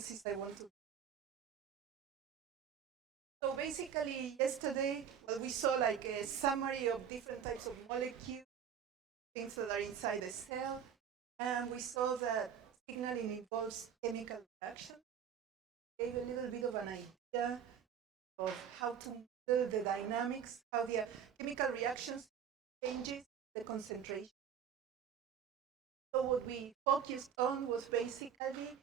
analysis I want to. So basically, yesterday, well, we saw like a summary of different types of molecules, things that are inside the cell, and we saw that signaling involves chemical reactions. Gave a little bit of an idea of how to model the dynamics, how the chemical reactions changes the concentration. So what we focused on was basically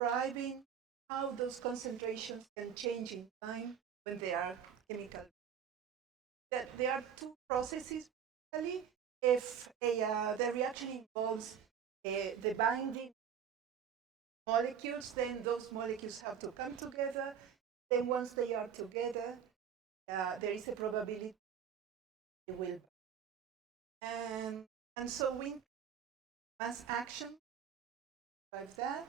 describing how those concentrations can change in time when they are chemical. That there are two processes basically. If the reaction involves the binding molecules, then those molecules have to come together. Then once they are together, there is a probability they will bind. And so we mass action, describe that.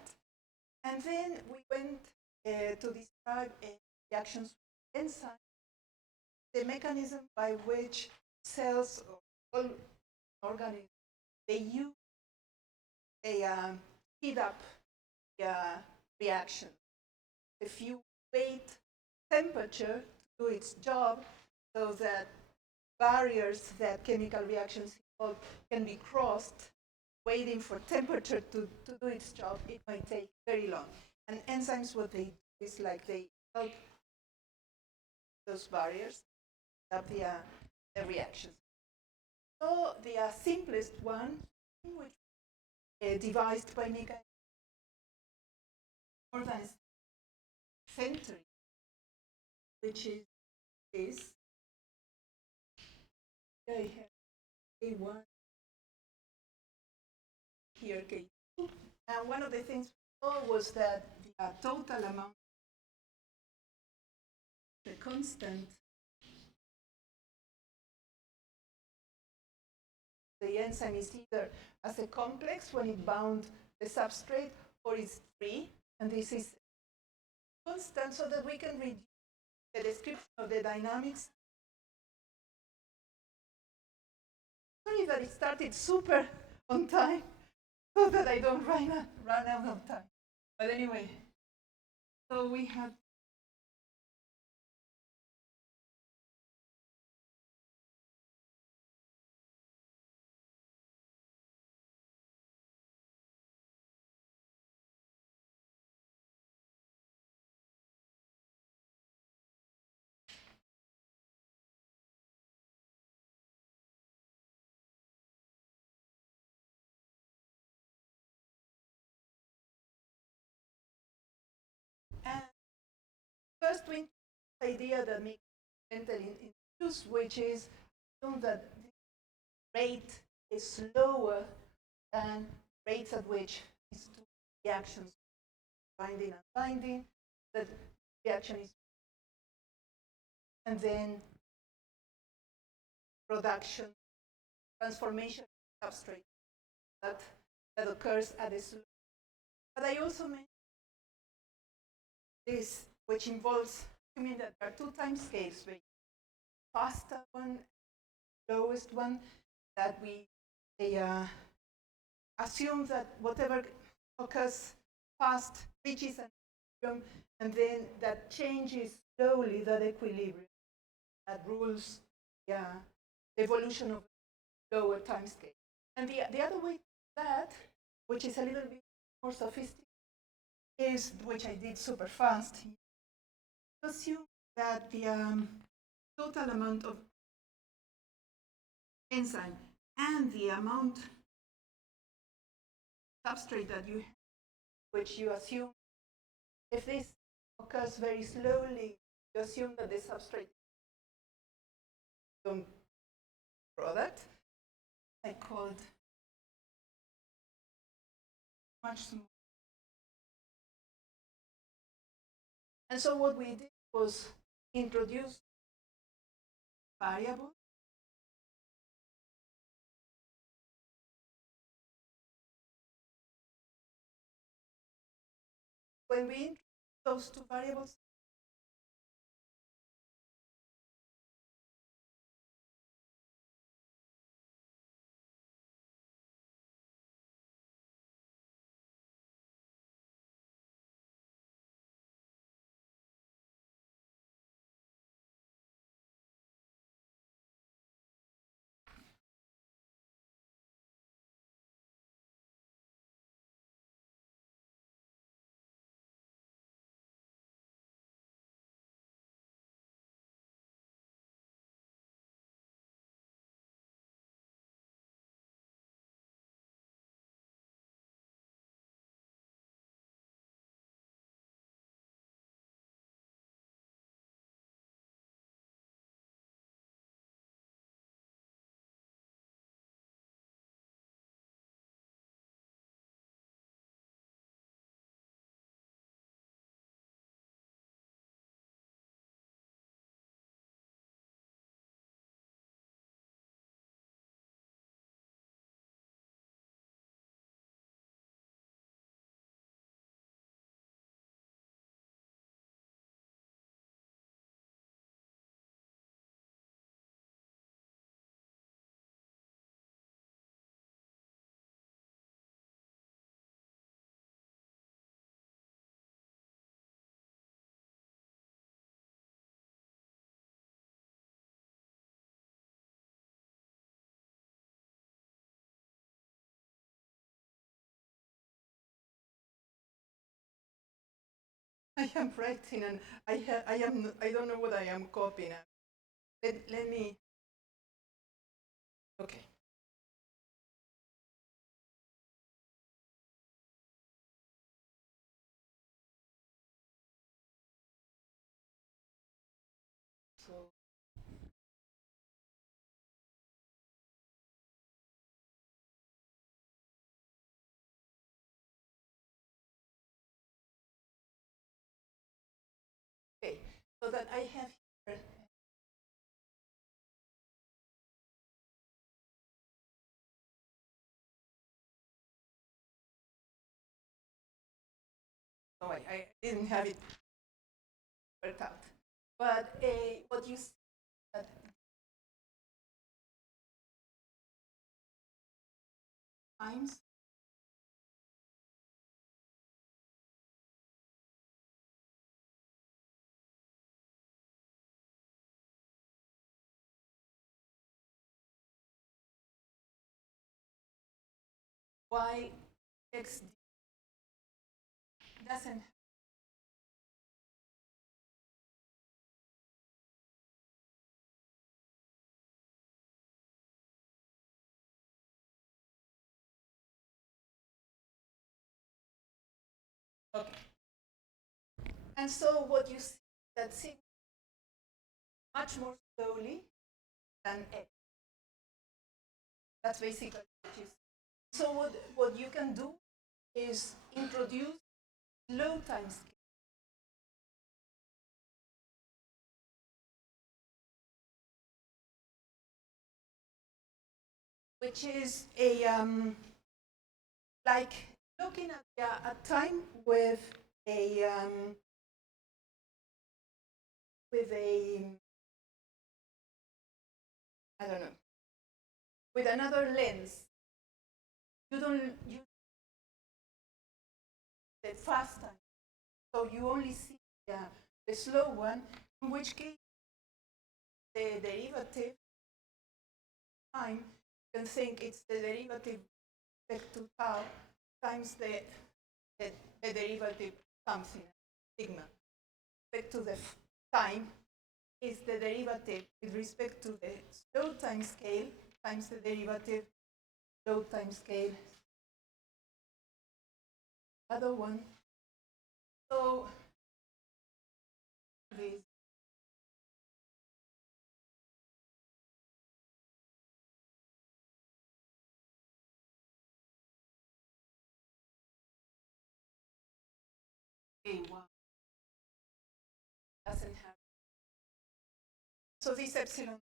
And then we went to describe reactions with enzymes, the mechanism by which cells or all organisms, they use a speed up reaction. If you wait temperature to do its job so that barriers that chemical reactions involve can be crossed, waiting for temperature to do its job, it might take very long. And enzymes, what they do is like they help those barriers, up the reactions. So the simplest one, which devised by Mika more than a century, which is this. Here I have K1, here K2. And one of the things we saw was that the total amount, the constant, the enzyme is either as a complex when it bound the substrate or it's free. And this is constant so that we can read the description of the dynamics. Sorry that it started super on time so that I don't run out of time. But anyway, so we have and first we idea that makes mental in use, which is that the rate is slower than rates at which these two reactions, binding and binding, that reaction is, and then production, transformation of substrate that occurs at a slow. But I also mentioned this, which involves assuming that there are two time scales, the faster one, lowest one, that we assume that whatever occurs fast reaches an equilibrium, and then that changes slowly that equilibrium that rules the evolution of lower time scale. And the other way to do that, which is a little bit more sophisticated, is, which I did super fast, assume that the total amount of enzyme and the amount substrate that you have, which you assume, if this occurs very slowly, you assume that the substrate product I called much smaller. And so what we did was introduce variables. When we introduce those two variables, I am writing and I don't know what I am copying. Let me, okay. So, okay, so that I have here, no, I didn't have it worked out. But what you see that times y x doesn't, okay. And so what you see that sigma much more slowly than x. That's basically what you see. So what you can do is introduce low time scale, which is a like looking at a time a um, with a I don't know, with another lens. You don't use the fast time, so you only see the slow one. In which case, the derivative time, you can think it's the derivative respect to tau times the, the derivative something, sigma. Respect to the time is the derivative with respect to the slow time scale times the derivative slow time scale. Other one. So this A1 doesn't have. So this epsilon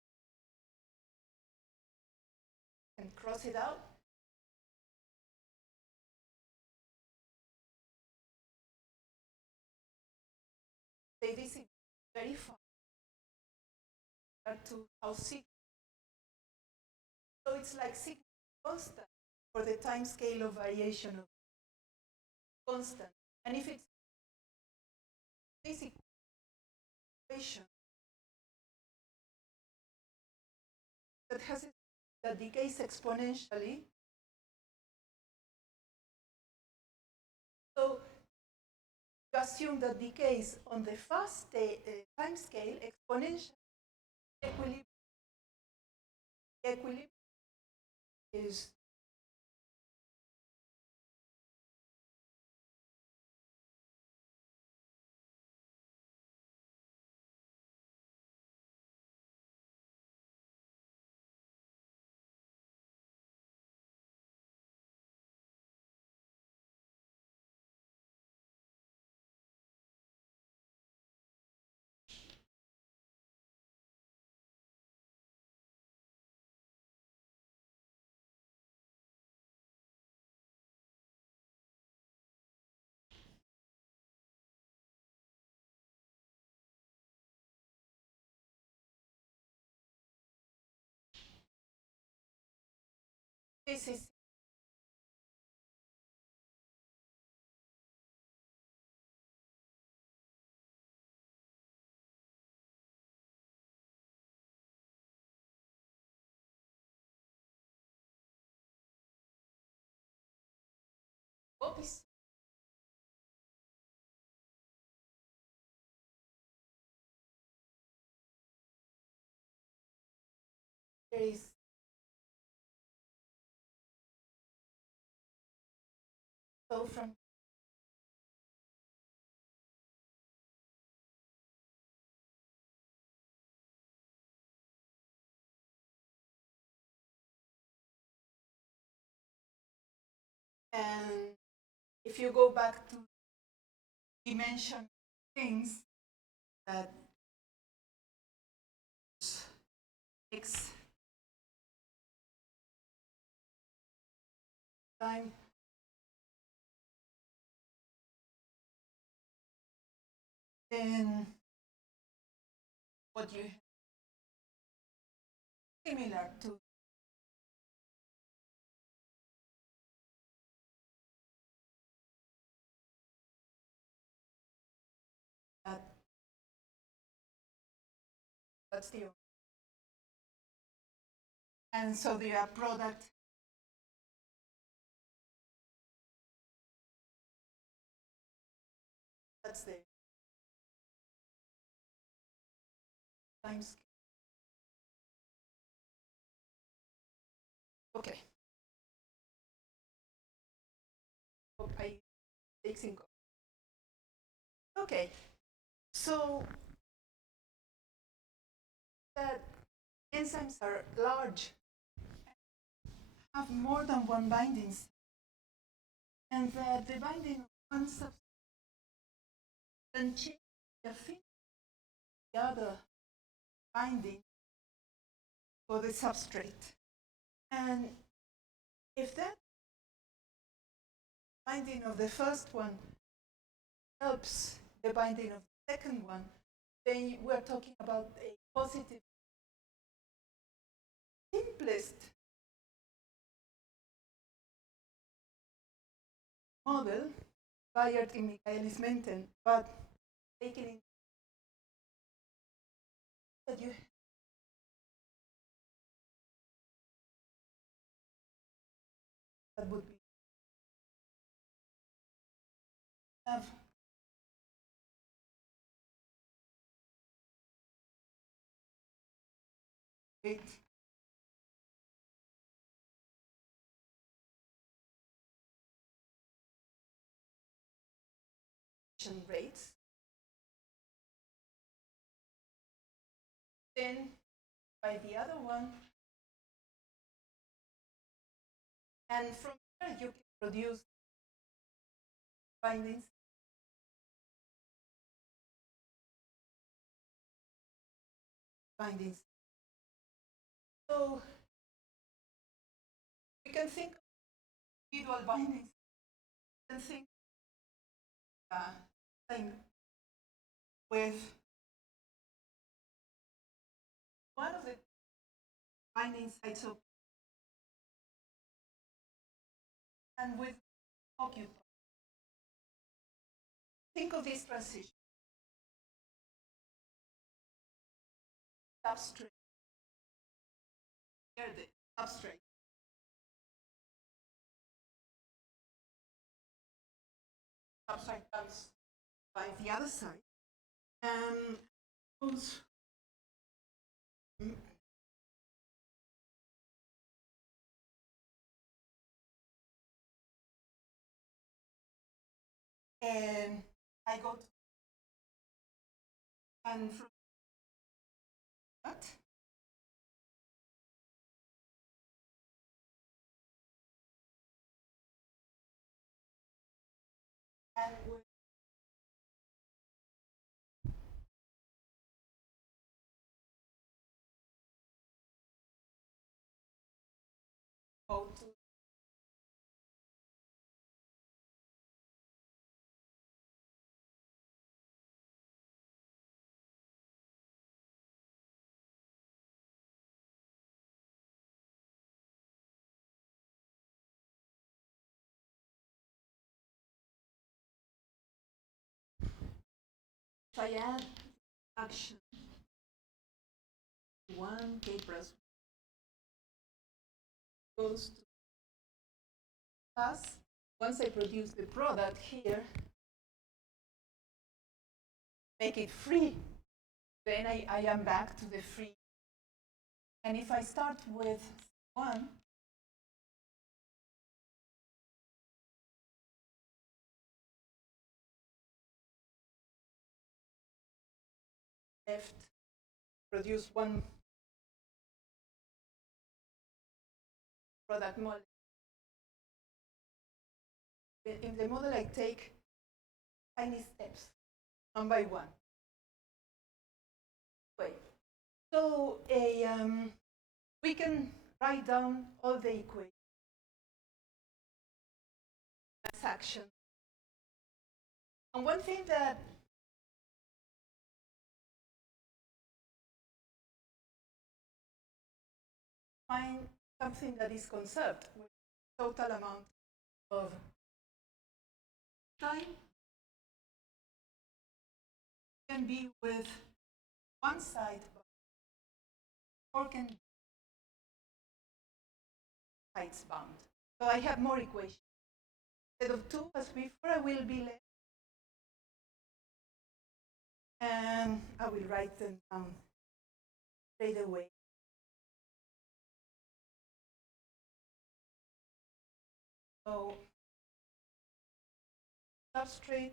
can cross it out. Say this is very far to how sigma. So it's like sigma constant for the time scale of variation of constant. And if it's this equation that has it that decays exponentially, so you assume that decays on the fast time scale exponential equilibrium. Equilibrium is this is opposite. there is so from and if you go back to dimension things that takes time, then what you have similar to that. That's the and so the product that's the time scale. Okay. Hope I take sync. Okay. So that enzymes are large, have more than one bindings, and that the binding of one substance can change the affinity of the other binding for the substrate. And if that binding of the first one helps the binding of the second one, then we're talking about a positive, simplest model Bayard and Michaelis maintain, but taking in that you that would be have great rates. Then by the other one, and from there you can produce bindings bindings. So we can think of individual bindings. We can think same with one of the binding sites of and with occupy. Think of this transition. Substrate. Here the substrate. Substrate comes by the other side. Goes and I go to and from that and we go to triad action. One K plus goes to plus. Once I produce the product here, make it free, then I am back to the free And if I start with 1, left, produce one product model. In the model, I take tiny steps, one by one. Wait. So we can write down all the equations as action. And one thing that find something that is conserved with total amount of time can be with one side or can be sides bound. So I have more equations. Instead of 2 as before, I will be left. And I will write them down straight away. So substrate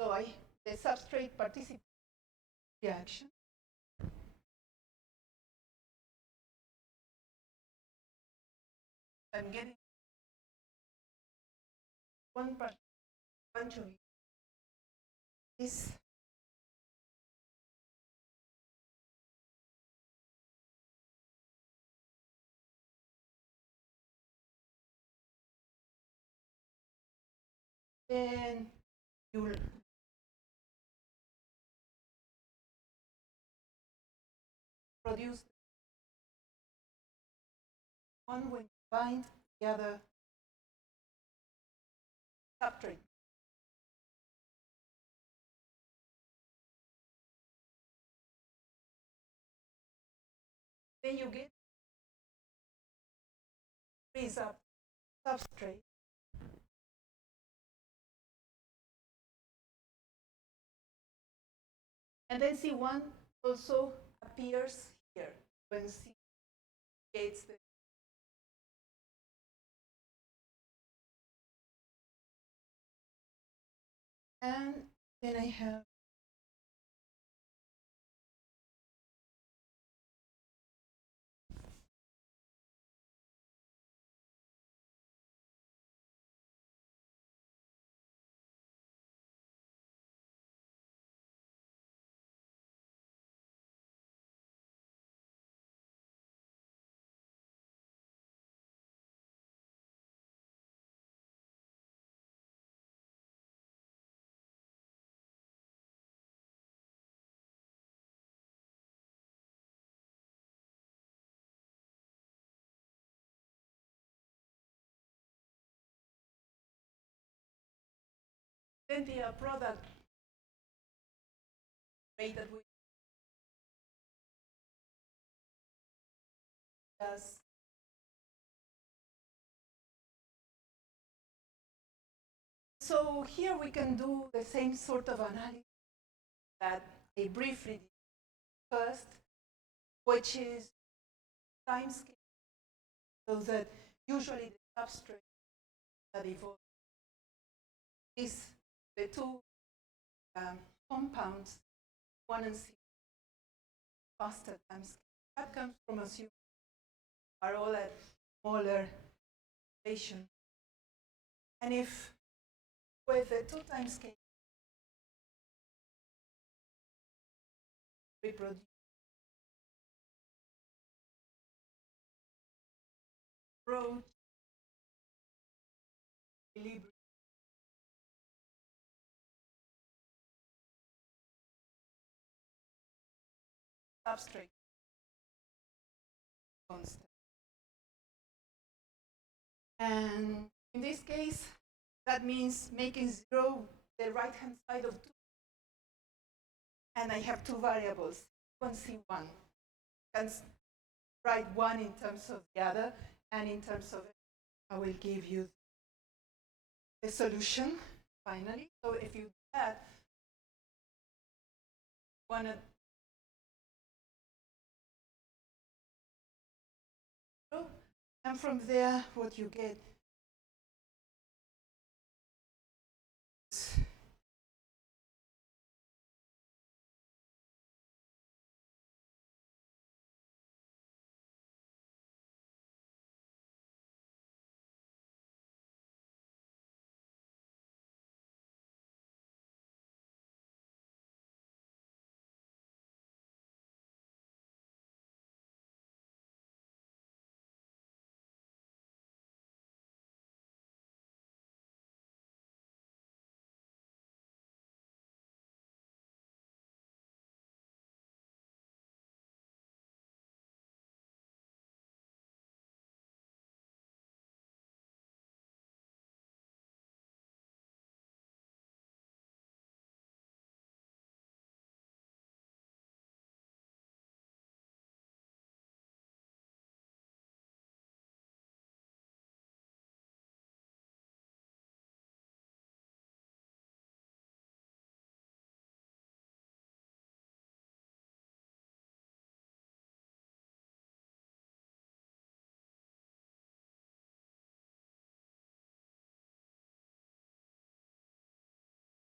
so the substrate participates in the reaction. I'm getting one part eventually is then you will produce one when you bind the other substrate. Then you get freeze up substrate. And then C1 also appears here when C creates the and then I have then the product rate that we does. So here we can do the same sort of analysis that I briefly did first, which is time scale, so that usually the substrate that evolves is the two compounds, 1 and 6, faster time scale. That comes from assuming are all at smaller station. And if with the 2 time scale reproduce approach equilibrium substrate constant. And in this case, that means making 0 the right-hand side of 2. And I have 2 variables, C1, C1. can write one in terms of the other, and in terms of it, I will give you the solution finally. So if you do that, wanna and from there what you get is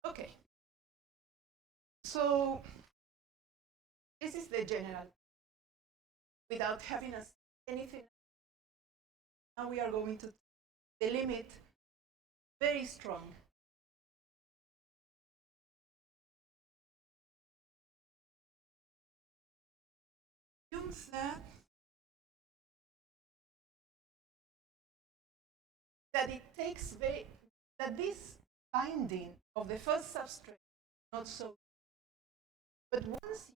okay. So this is the general. Without having us anything, now we are going to delimit very strong. Assumes that it takes that this binding of the first substrate not so. But once you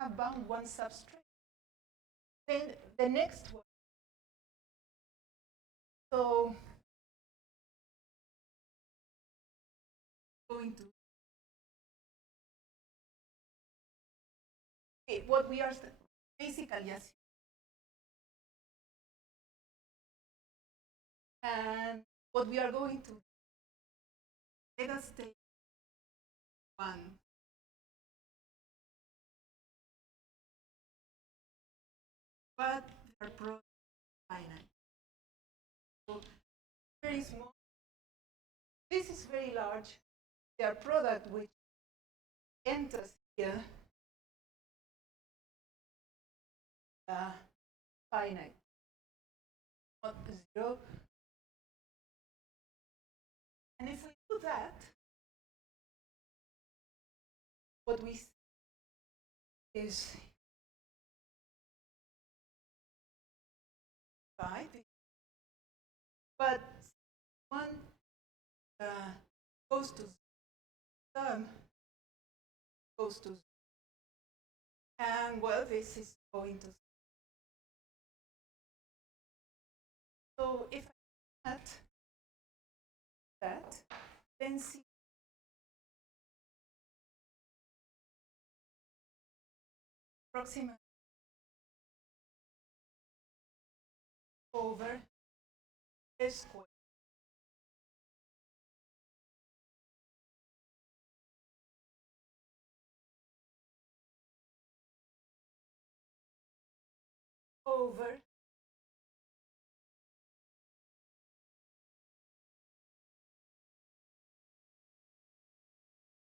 have bound one substrate, then the next one. So going to okay, what we are basically assuming. And what we are going to let us take one. But they are product finite. So very small. This is very large. Their product which enters here finite. Not 0. And if we do that, what we see is 5, but 1 goes to term goes to 0. And well, this is going to. So if I add that, then see approximate over s squared. Over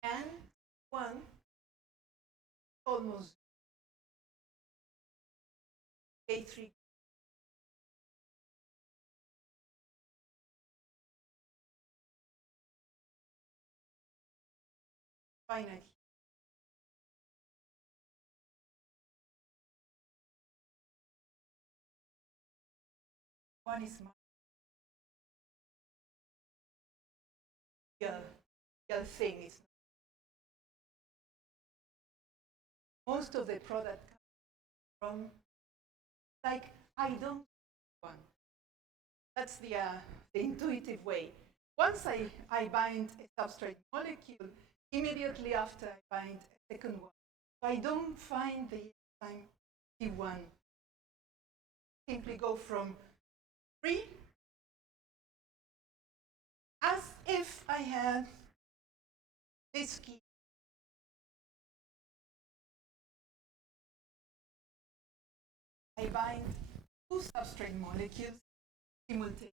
and 1 almost K3 finite. One is my real thing. Is most of the product comes from like I don't want. That's the intuitive way. Once I bind a substrate molecule, immediately after I bind a second one. So I don't find the enzyme T1. Simply go from 3 as if I had this key. I bind 2 substrate molecules simultaneously.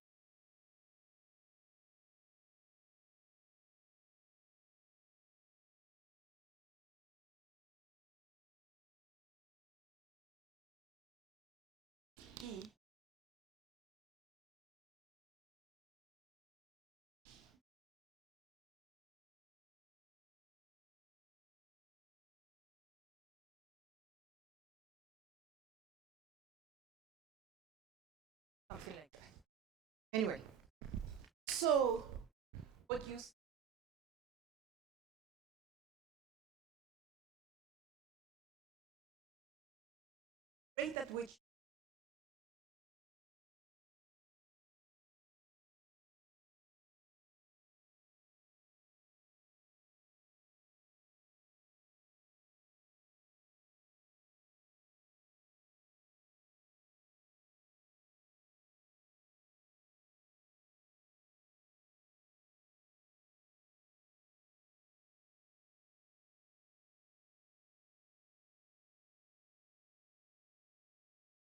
Something like that. Anyway, so what you see rate at which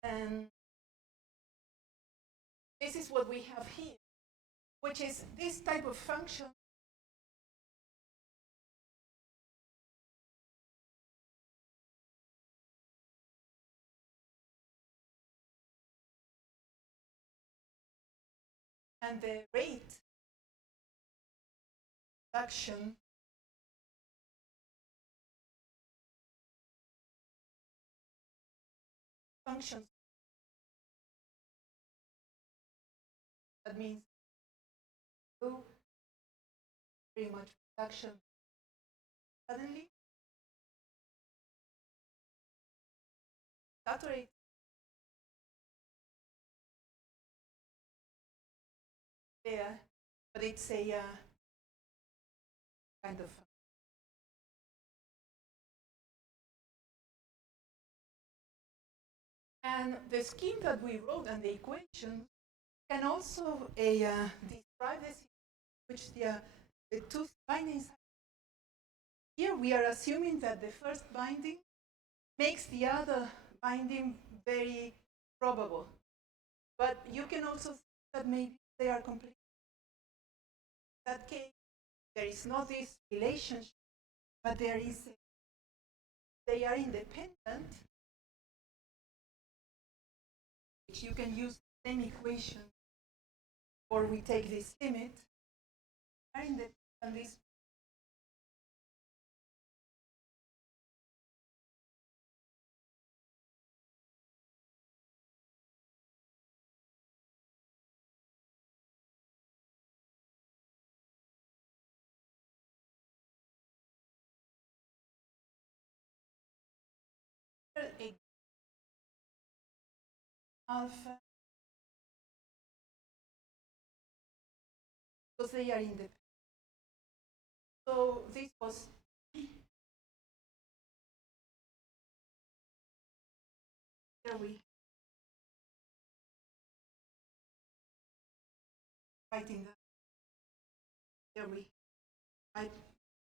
and this is what we have here, which is this type of function and the rate reduction functions. That means very much reduction suddenly. Saturate there, but it's a kind of. And the scheme that we wrote and the equation can also describe this, which the two bindings. Here we are assuming that the first binding makes the other binding very probable. But you can also see that maybe they are complete. In that case, there is not this relationship, but there is, they are independent, which you can use the same equation, or we take this limit, are independent, this alpha, because they are independent. So this was here we writing that. Here we write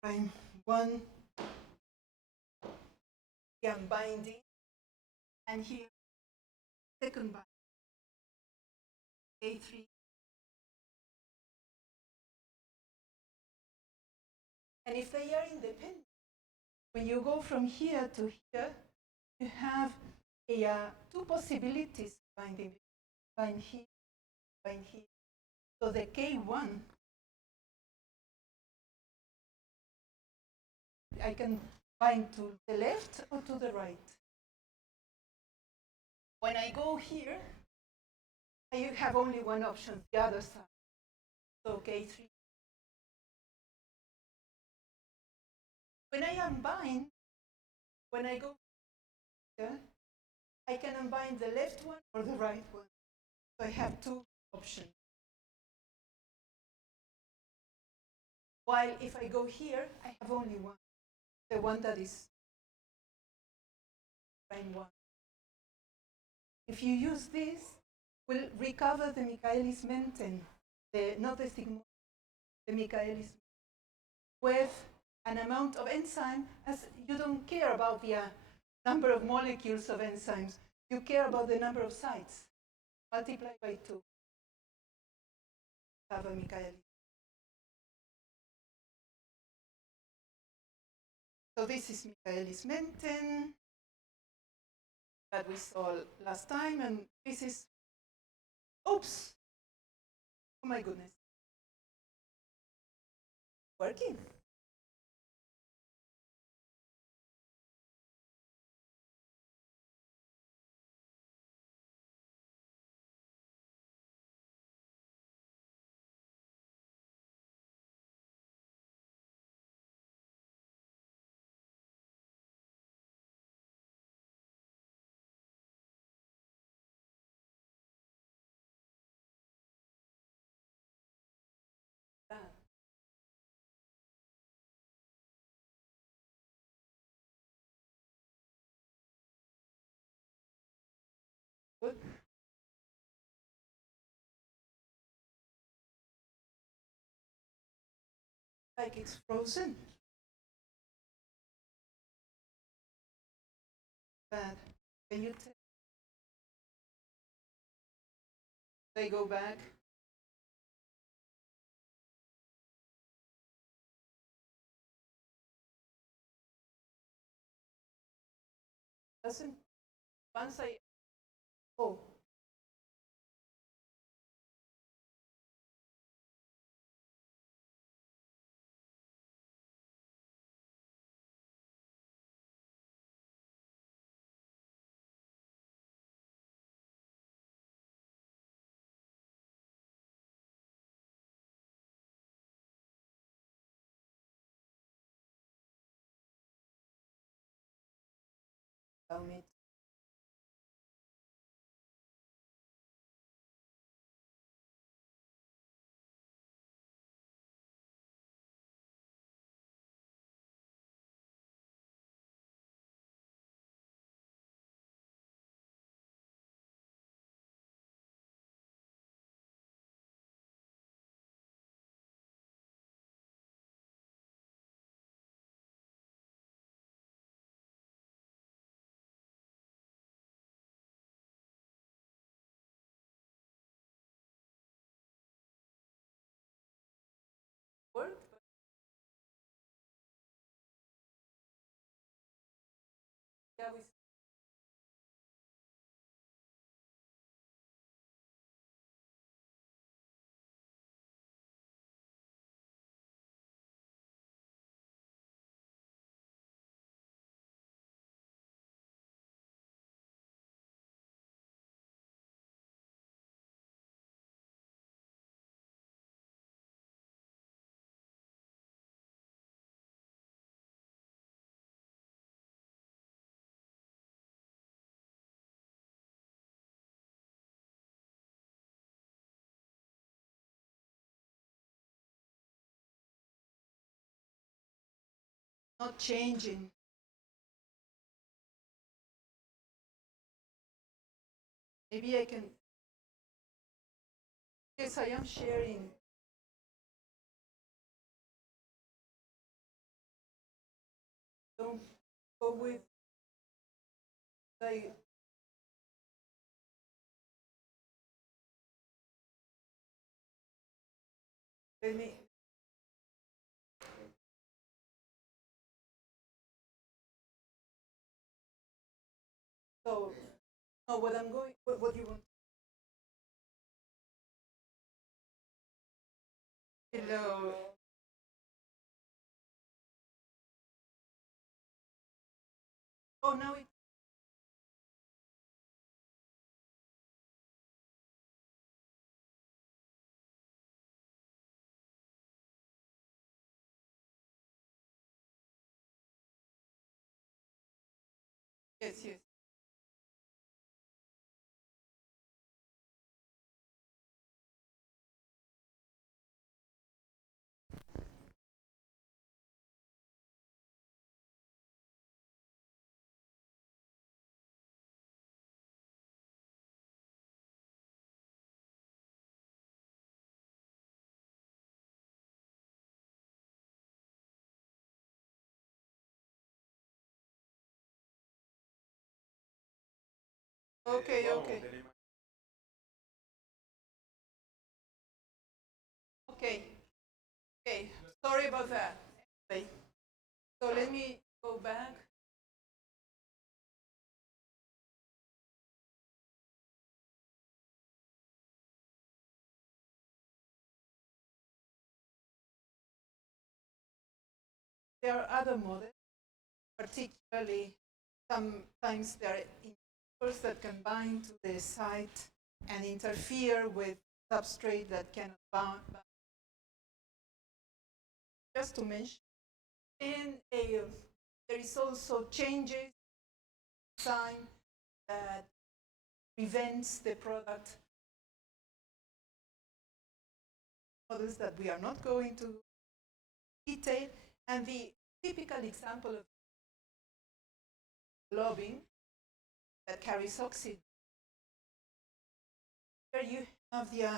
prime 1 and binding, and here second binding A3. And if they are independent, when you go from here to here, you have two possibilities binding, bind here, bind here. So the K1, I can bind to the left or to the right. When I go here, I have only one option, the other side. So K3. When I unbind, when I go here, I can unbind the left one or the right one. So I have two options. While if I go here, I have only one, the one that is prime 1. If you use this, we'll recover the Michaelis-Menten, not the sigmoid, the Michaelis with an amount of enzyme, as you don't care about the number of molecules of enzymes, you care about the number of sites, multiplied by 2. Have a Michaelis. So this is Michaelis-Menten that we saw last time, and this is, oops, oh my goodness, working. Good. Like it's frozen. But can you tell? They go back. Doesn't, once I, oh, tell me. Work, but yeah, we, not changing. Maybe I can, yes, I am sharing. Don't go with, like, let me, so, no, what I'm going, what you want? Hello. Oh, now it, yes, yes. Okay, okay. Okay, okay. Sorry about that. Anyway, so let me go back. There are other models, particularly sometimes there are inhibitors that can bind to the site and interfere with substrate that cannot bound. Just to mention, and there is also changes time that prevents the product models that we are not going to detail. And the typical example of globin that carries oxygen. Here you have the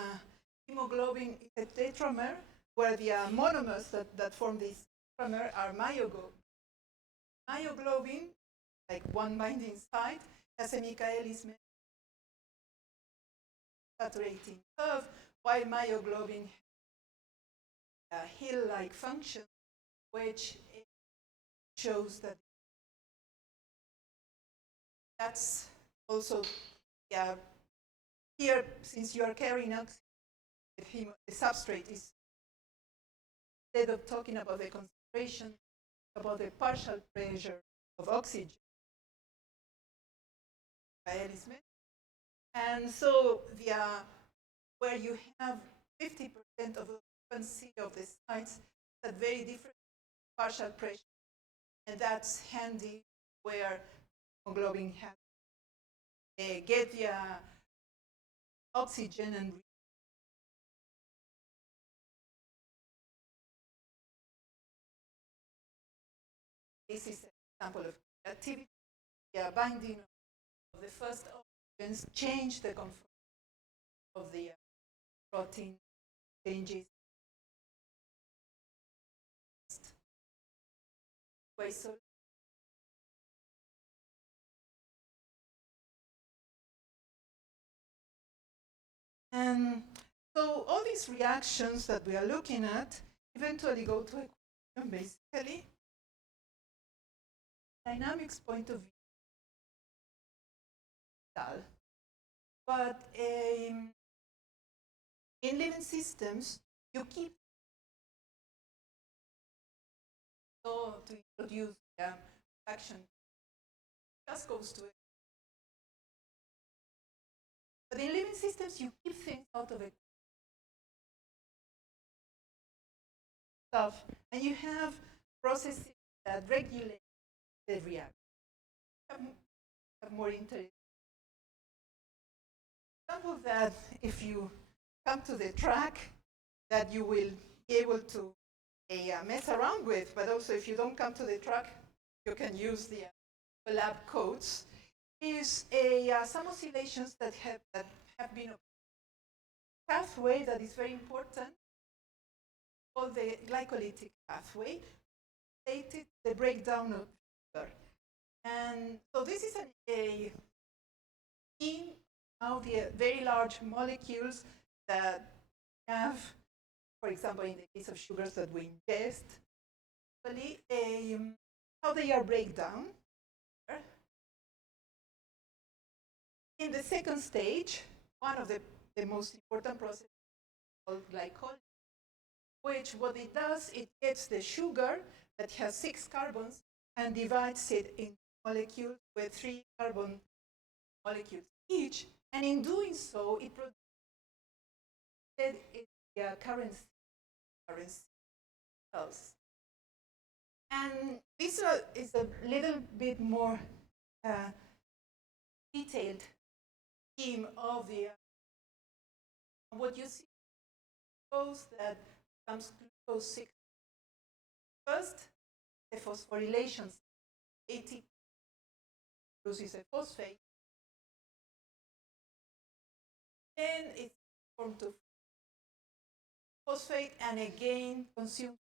hemoglobin is a tetramer, where the monomers that form this tetramer are myoglobin. Myoglobin, like one binding site, has a Michaelis saturating curve, while myoglobin has a hill-like function, which shows that that's also, yeah, here, since you are carrying oxygen, the substrate is, instead of talking about the concentration, about the partial pressure of oxygen. And so where you have 50% of occupancy of the sites at very different partial pressure. And that's handy where hemoglobin has get the oxygen and this is an example of activity. The binding of the first oxygens change the conformation of the protein changes. So and so all these reactions that we are looking at eventually go to equilibrium, basically. Dynamics point of view. But in living systems, you keep so to introduce action just goes to it. But in living systems, you keep things out of it. Stuff, and you have processes that regulate the reaction. Have more interest. Example that if you come to the track, that you will be able to mess around with, but also if you don't come to the track, you can use the lab codes, is some oscillations that have been a pathway that is very important, called the glycolytic pathway, stated the breakdown of sugar. And so this is a scheme of the very large molecules that have, for example, in the case of sugars that we ingest, how they are break down. In the second stage, one of the most important processes called glycolysis, which what it does, it gets the sugar that has 6 carbons and divides it into molecules with 3 carbon molecules each. And in doing so, it produces the currency cells. And this is a little bit more detailed scheme of the what you see shows that comes glucose 6. First, the phosphorylation ATP produces a phosphate. Then it's formed to phosphate and again consumed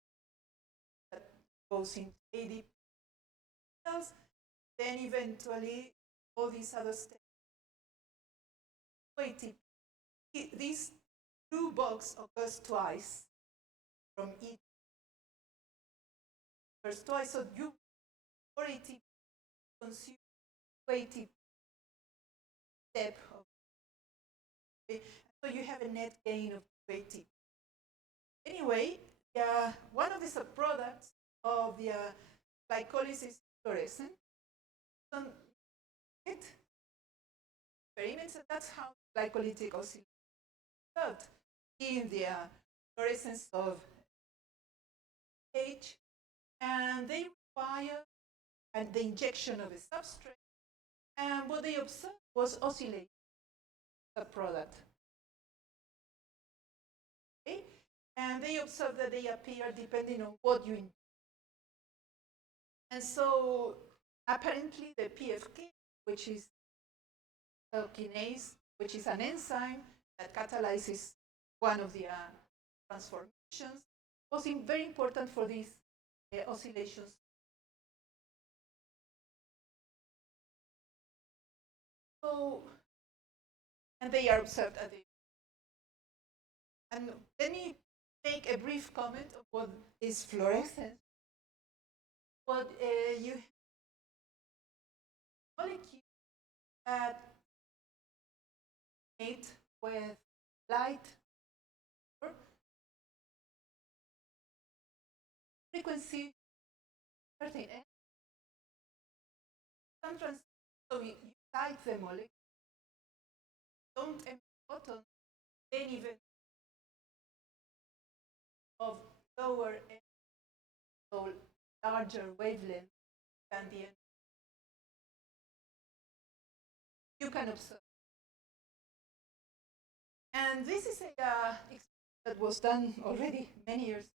that goes into ADP cells. Then eventually all these other steps ATP. This blue box occurs twice from each. Occurs twice, so you more ATP consume ATP step of so you have a net gain of ATP. Anyway, one of the subproducts of the glycolysis fluorescent experiments, and that's how glycolytic oscillation worked in the fluorescence of H, and they require the injection of a substrate, and what they observed was oscillation subproduct. Okay? And they observed that they appear depending on what you inject. And so apparently the PFK, which is a kinase, which is an enzyme that catalyzes one of the transformations, was very important for these oscillations. So, and they are observed at the. And let me make a brief comment of what is fluorescence. What you molecule that made with light frequency certain so you light the molecule, don't emit photons, then even of lower so larger wavelength than the you can observe. And this is a experiment that was done already many years,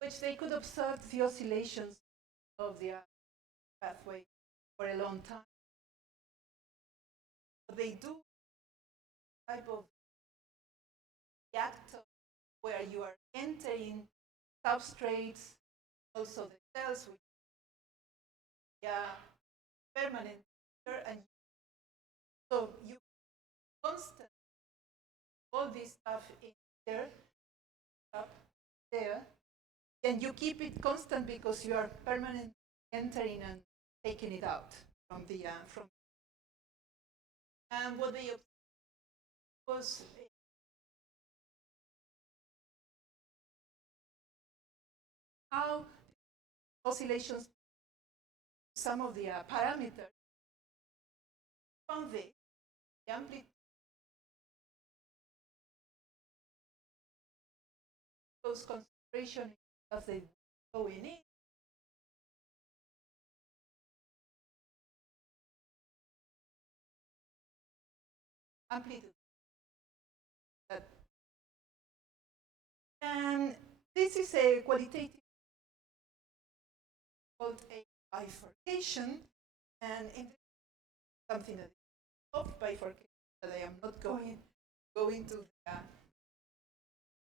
which they could observe the oscillations of the pathway for a long time. But they do type of reactor where you are entering substrates, also the cells, which permanent and so you constant all this stuff in here, up there, and you keep it constant because you are permanently entering and taking it out from the from. And what they was how oscillations, some of the parameters, found the amplitude those concentration of the going in. Amplitude. And this is a qualitative called a bifurcation, and something that is of bifurcation that I am not going to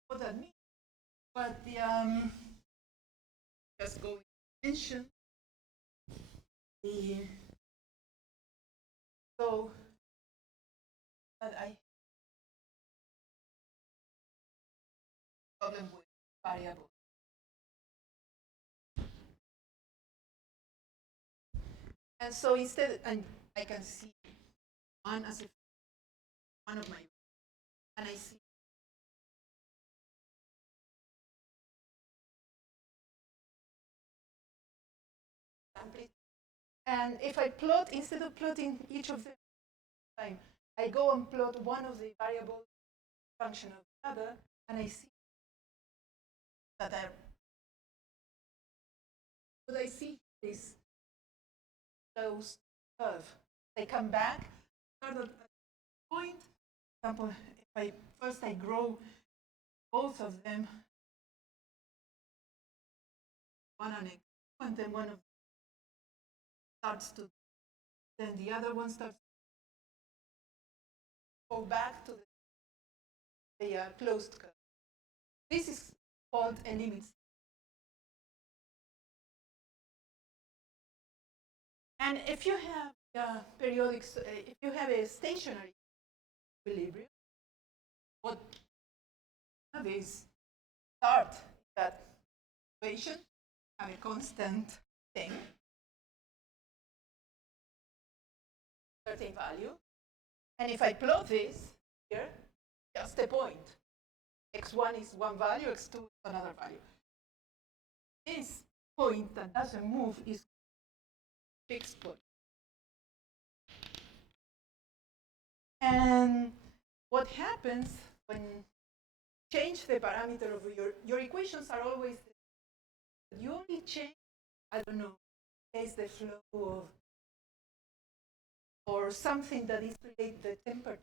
what that means, but the just going to mention the so that I problem with variable. And so instead, and I can see one as one of my, and I see and if I plot, instead of plotting each of them time, I go and plot one of the variable function of the other, and I see that what I see is closed curve. They come back, start at a point. For example, if first I grow both of them, one on it, and then one of them starts to, then the other one starts to go back to the closed curve. This is called a limit. And if you have periodic, if you have a stationary equilibrium, what we have is start that equation, have a constant thing, certain value. And if I plot this here, just a point. X1 is one value, X2 is another value. This point that doesn't move is fixed point. And what happens when you change the parameter of your equations are always, you only change, I don't know, is the flow of, or something that is related to the temperature,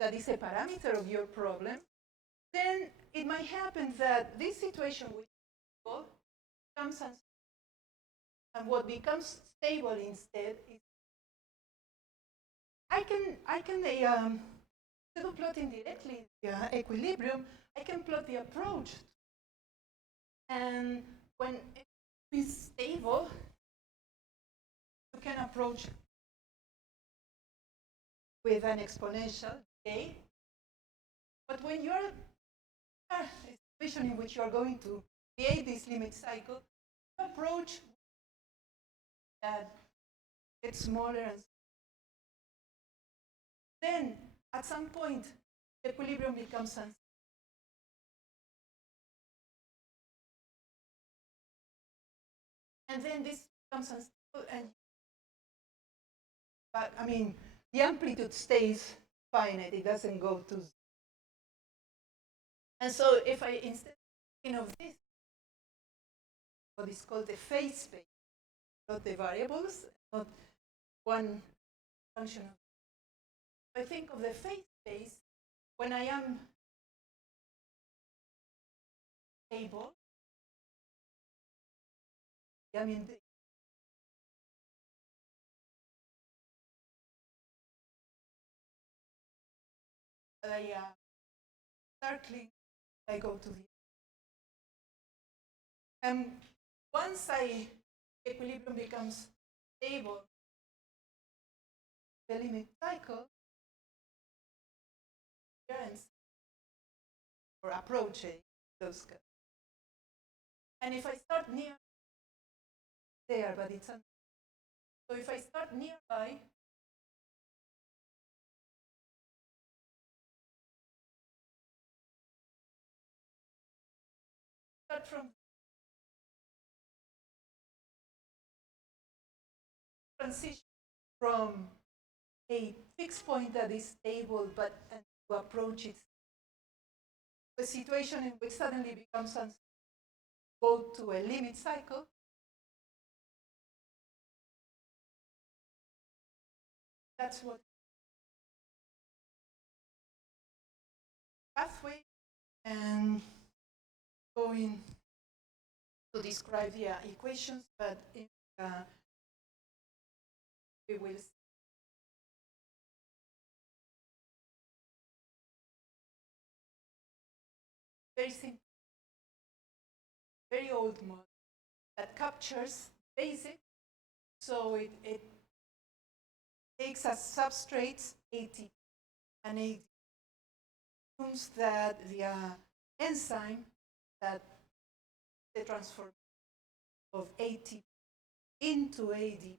that is a parameter of your problem, then it might happen that this situation which becomes unstable, and what becomes stable instead is I can instead of plotting directly the equilibrium, I can plot the approach. And when it is stable, you can approach with an exponential decay. But when you're in a situation in which you're going to create this limit cycle, you approach that gets smaller and smaller. Then, at some point, the equilibrium becomes unstable. And then this becomes unstable, and but I mean, the amplitude stays finite; it doesn't go to zero. And so, if I instead of this, what is called the phase space, not the variables, not one function. If I think of the phase space, when I am stable, I mean, I circling, I go to the, and once equilibrium becomes stable, the limit cycle ends or approaching those curves. And if I start near there, but it's so if I start nearby, start from transition from a fixed point that is stable, but to approach it, the situation in which suddenly becomes unstable, go to a limit cycle. That's what pathway, and going to describe the equations, but we will see. Very simple, very old model that captures basic. So it takes as substrates ATP and ADP. Assumes that the enzyme that the transformation of ATP into ADP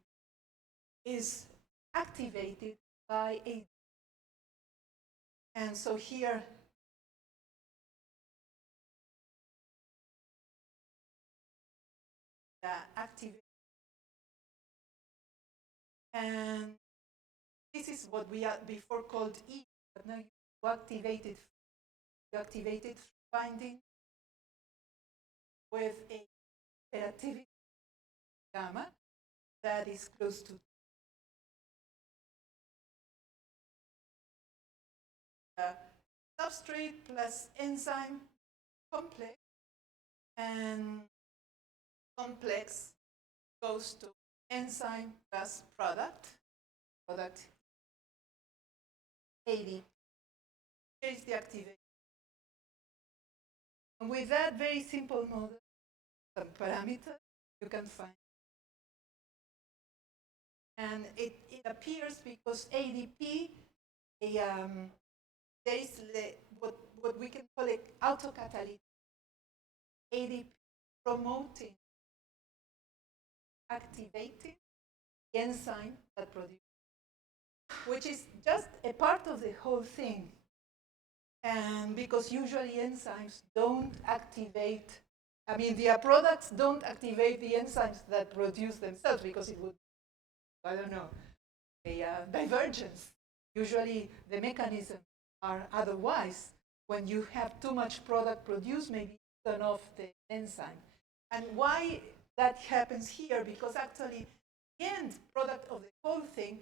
is activated by ADP. And so here, activate. And this is what we had before called E, but now you activated binding with a reactivity gamma that is close to substrate plus enzyme complex, and complex goes to enzyme plus product AD. Here is the activation. And with that very simple model, some parameters you can find. And it appears because ADP there is what we can call it autocatalytic ADP promoting, activating the enzyme that produces, which is just a part of the whole thing. And because usually enzymes don't activate, I mean, their products don't activate the enzymes that produce themselves because it would, I don't know, a divergence. Usually the mechanisms are otherwise. When you have too much product produced, maybe turn off the enzyme. And why that happens here? Because actually the end product of the whole thing,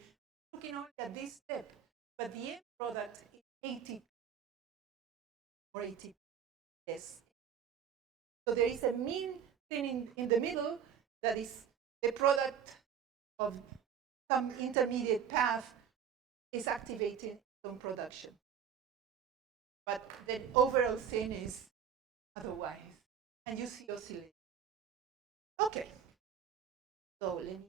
looking only at this step, but the end product is ATP or ATPs. So there is a mean thing in the middle that is the product of some intermediate path is activating its own production. But the overall thing is otherwise. And you see oscillation. Okay. So let me.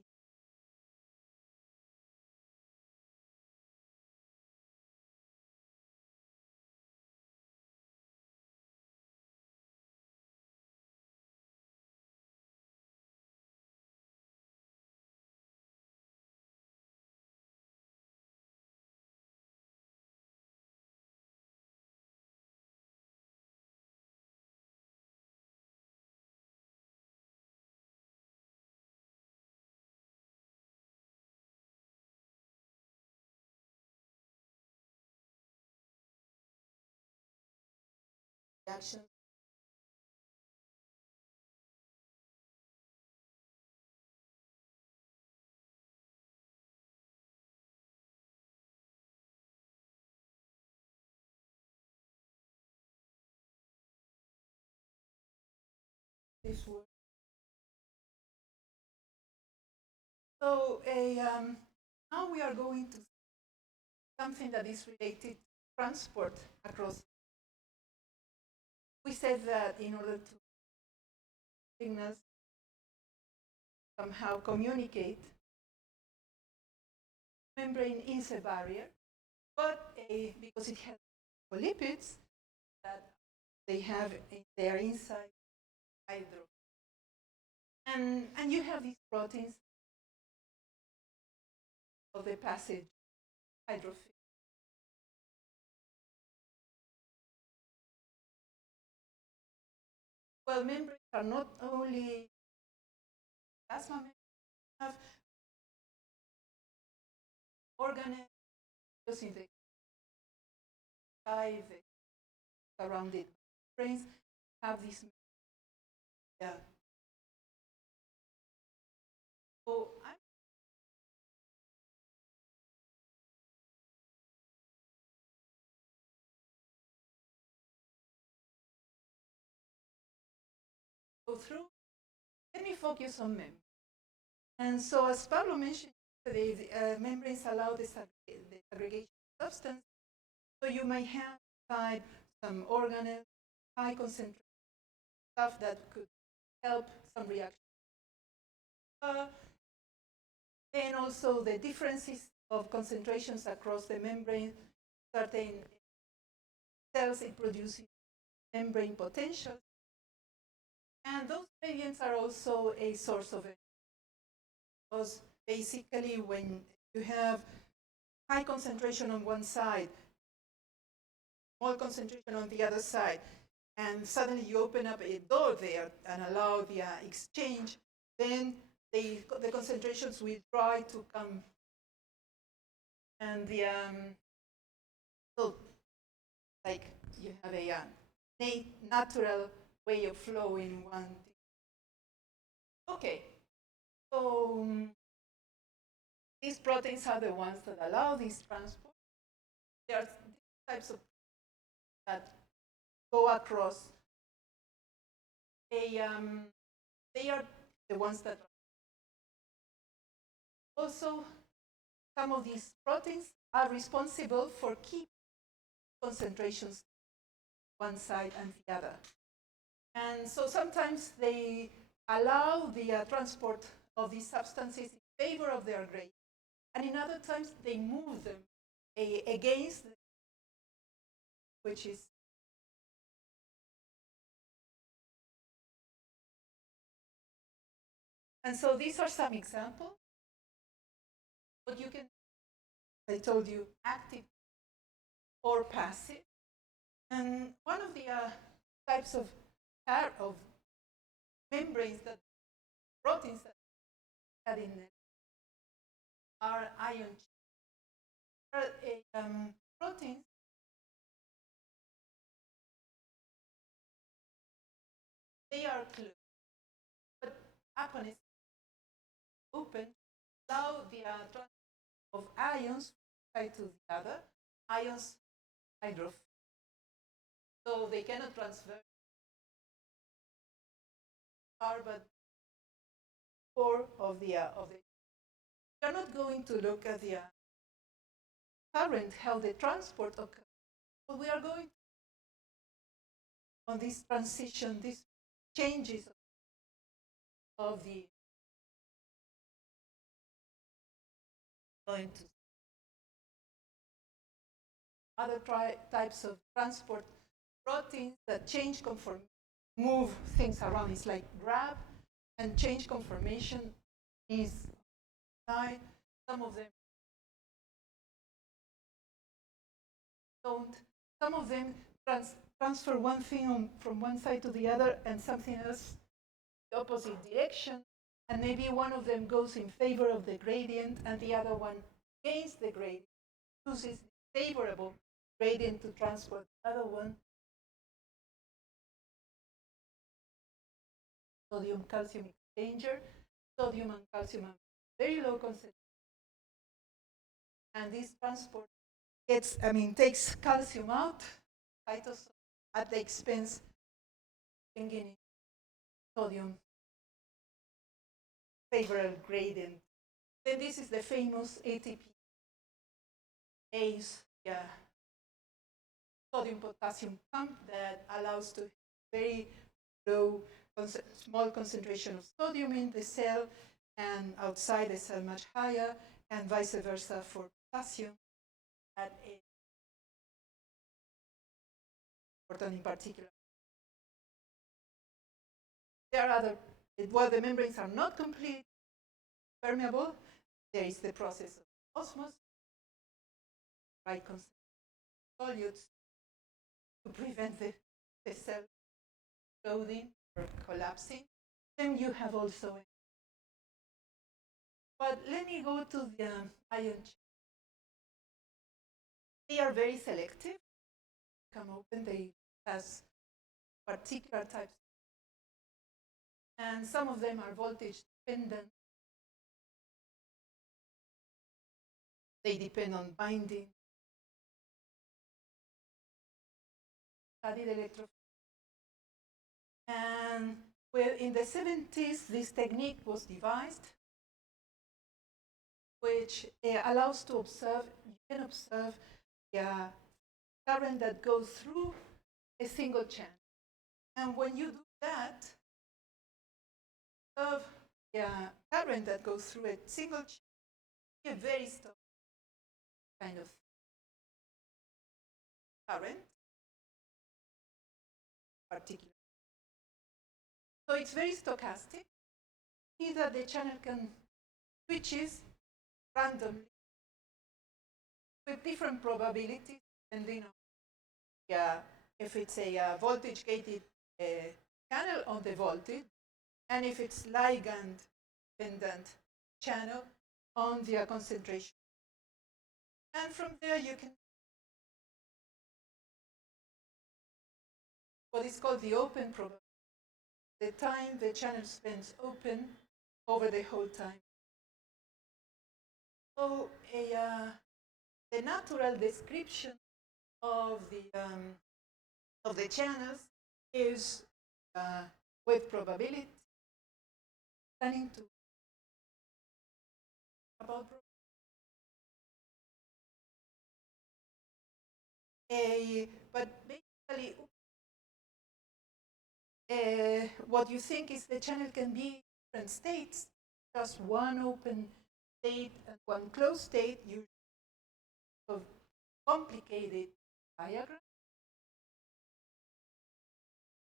Reaction. This word. So now we are going to something that is related to transport across. We said that in order to signals somehow communicate, membrane is a barrier, but because it has lipids that they have they are inside hydro. And you have these proteins of the passage hydrophile. Well, membranes are not only plasma membranes, have organelles in the sky, the surrounded membranes have this. Yeah. So I'm go through. Let me focus on membranes. And so, as Pablo mentioned yesterday, the membranes allow the segregation of substance. So you may have inside some organelles, high concentration stuff that could help some reaction. Then also the differences of concentrations across the membrane, certain cells it produces membrane potential. And those gradients are also a source of energy. Because basically when you have high concentration on one side, small concentration on the other side, and suddenly you open up a door there and allow the exchange, then the concentrations will try to come. And the so like you have a natural way of flowing one. Okay, so these proteins are the ones that allow this transport. There are types of that go across. They are the ones that also some of these proteins are responsible for keeping concentrations one side and the other. And so sometimes they allow the transport of these substances in favor of their grade, and in other times they move them against, which is and so these are some examples. But you can, I told you, active or passive. And one of the types of membranes that proteins that had in them are ion proteins they are closed, but upon its open, allow the transfer of ions one side to the other, ions hydrophile. So they cannot transfer carbon core of the. We are not going to look at the current, how the transport occurs, but we are going on this transition, these changes of the going to other types of transport proteins that change conformation, move things around. It's like grab and change conformation is side. Some of them don't. Some of them transfer one thing from one side to the other and something else the opposite direction. And maybe one of them goes in favor of the gradient and the other one against the gradient, chooses the favorable gradient to transport the other one. Sodium calcium exchanger, sodium and calcium have very low concentration. And this transport takes calcium out at the expense of bringing in sodium favorable gradient. Then this is the famous ATP-ACE sodium potassium pump that allows to very low, small concentration of sodium in the cell, and outside the cell much higher, and vice versa for potassium. That is important in particular. There are other, while the membranes are not completely permeable, there is the process of osmosis, right solutes to prevent the cell exploding or collapsing. Then you have also, but let me go to the ion channel. They are very selective. Come open, they has particular types, and some of them are voltage dependent. They depend on binding. Studied electrophysics. And in the 70s, this technique was devised, which allows to observe, you can observe the current that goes through a single channel. And when you do that, of the current that goes through a single channel, a very stop kind of current, particular. So it's very stochastic. Either the channel can switches randomly with different probabilities, depending on if it's a voltage gated channel on the voltage, and if it's ligand dependent channel on the concentration. And from there you can what is called the open probability, the time the channel spends open over the whole time. So the natural description of the channels is with probability turning to about but basically what you think is the channel can be different states, just one open state and one closed state. complicated diagram.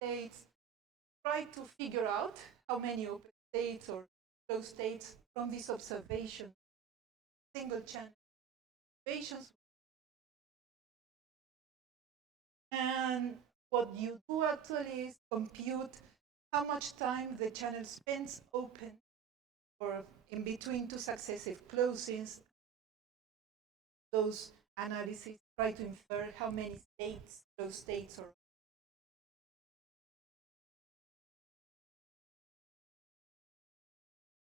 States try to figure out how many open states or closed states from this observation, single channel observations. And what you do actually is compute how much time the channel spends open or in between two successive closings. Those analyses try to infer how many states, closed states, or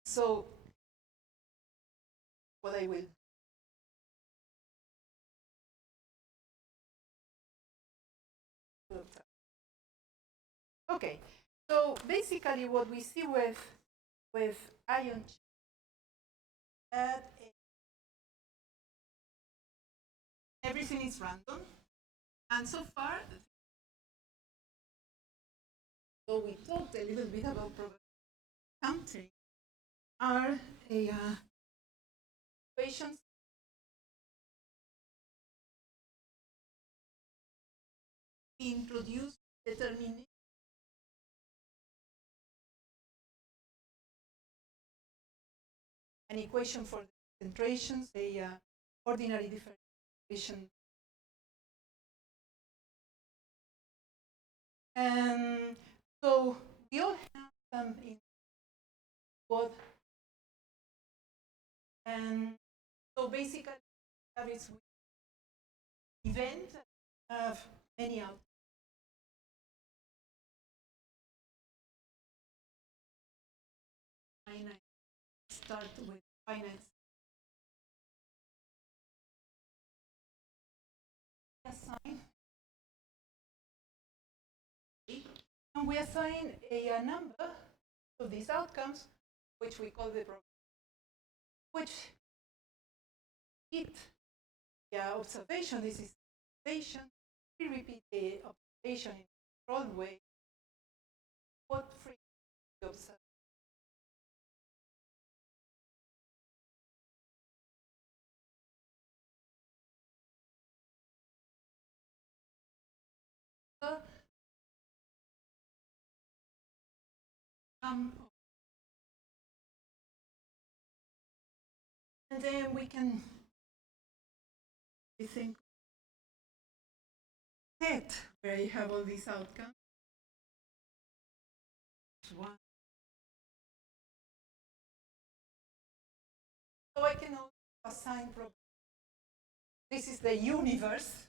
so what I will okay, so basically what we see with ion that everything is random, and so far, though we talked a little bit about probability counting, are equations introduce determining an equation for concentrations, a ordinary differential. And so we all have some in both. And so basically, have its event have many outcomes. Finite. Start with finite. Assign. And we assign a number to these outcomes, which we call the probability, which it observation. This is observation. We repeat the observation in a controlled way. What frequency we observe? And then we can think set where you have all these outcomes. One. So I can also assign probability. This is the universe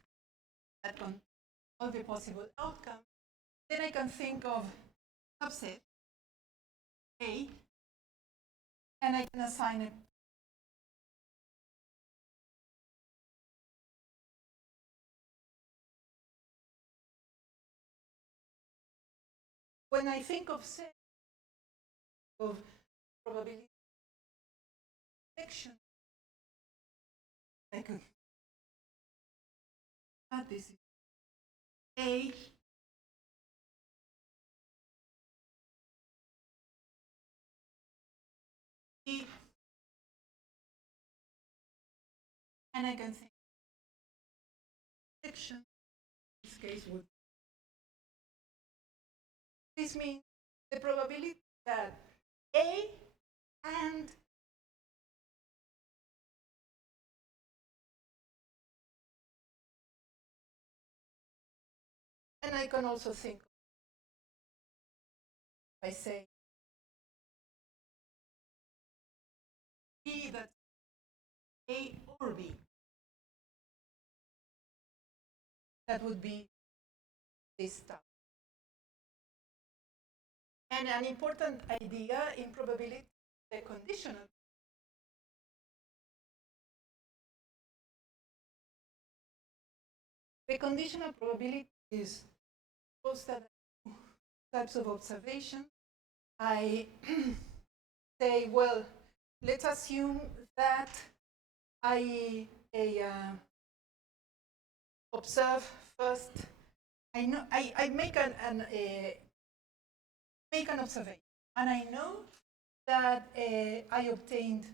that contains all the possible outcomes. Then I can think of subset A, and I can assign it. When I think of set of probability section, I could add this A B, and I can think section. In this case would. This means the probability that A and I can also think, I say B that A or B. That would be this stuff. And an important idea in probability, the conditional. The conditional probability is supposed that types of observation. I say, well, let's assume that I observe first. I know I make an observation, and I know that I obtained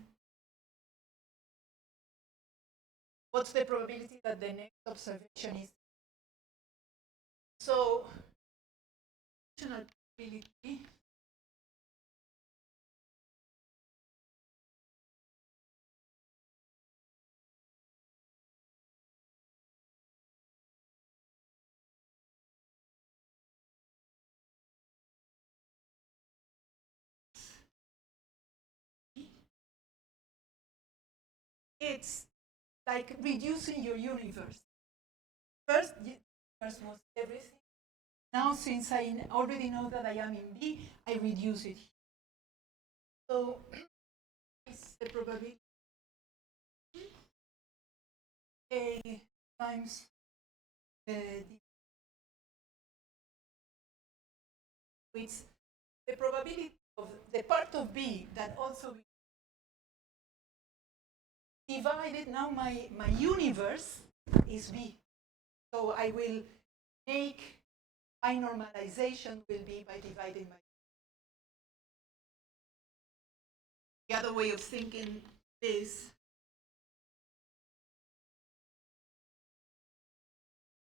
what's the probability that the next observation is. So, probability it's like reducing your universe. First, the universe was everything. Now, since I already know that I am in B, I reduce it. So, it's the probability A times it's the probability of the part of B that also divided. Now my universe is B. So I will make my normalization will be by dividing my. The other way of thinking is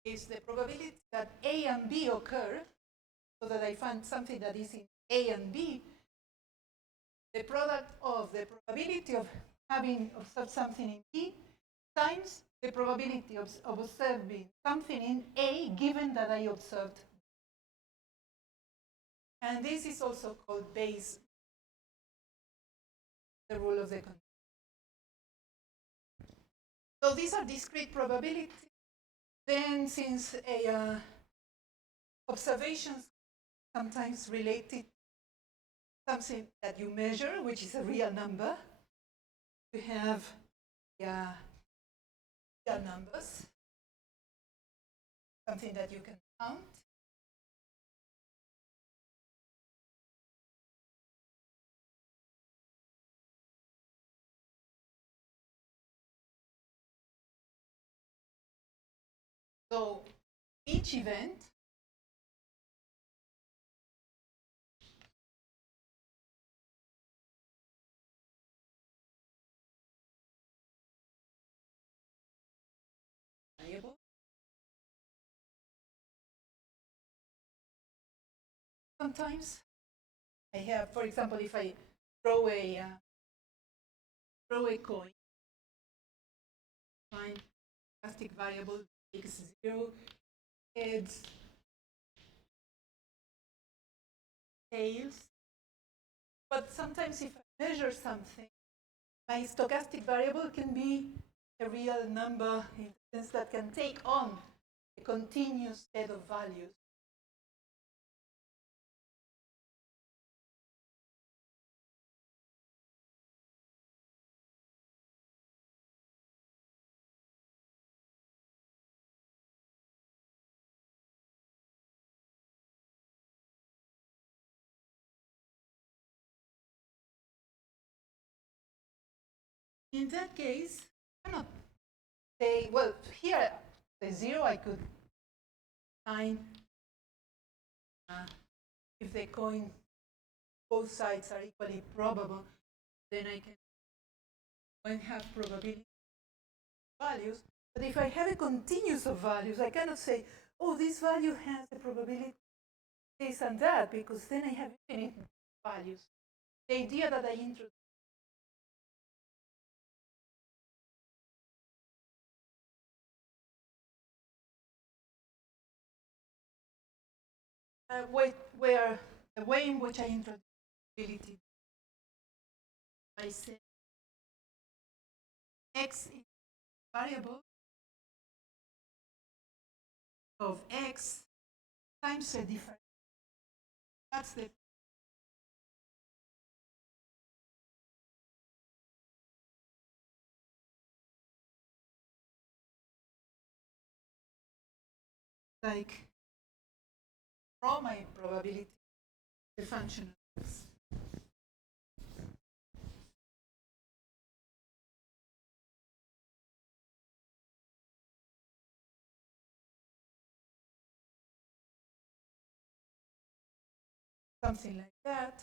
the probability that A and B occur, so that I find something that is in A and B, the product of the probability of having observed something in B times the probability of observing something in A given that I observed. And this is also called Bayes, the rule of the continuum. So these are discrete probabilities. Then since observations sometimes related something that you measure, which is a real number, we have real numbers, something that you can count. So each event variable. Sometimes I have, for example, if I throw a coin, find stochastic variable x0, heads, tails. But sometimes if I measure something, my stochastic variable can be a real number in the sense that can take on a continuous set of values. In that case, I cannot say, well, here, the 0 I could find if the coin, both sides are equally probable, then I can have probability values. But if I have a continuous of values, I cannot say, oh, this value has the probability this and that, because then I have infinite values. The idea that I introduced where the way in which I introduce probability, I say x is variable of x times a difference. That's the like from my probability, the function of x. Something like that.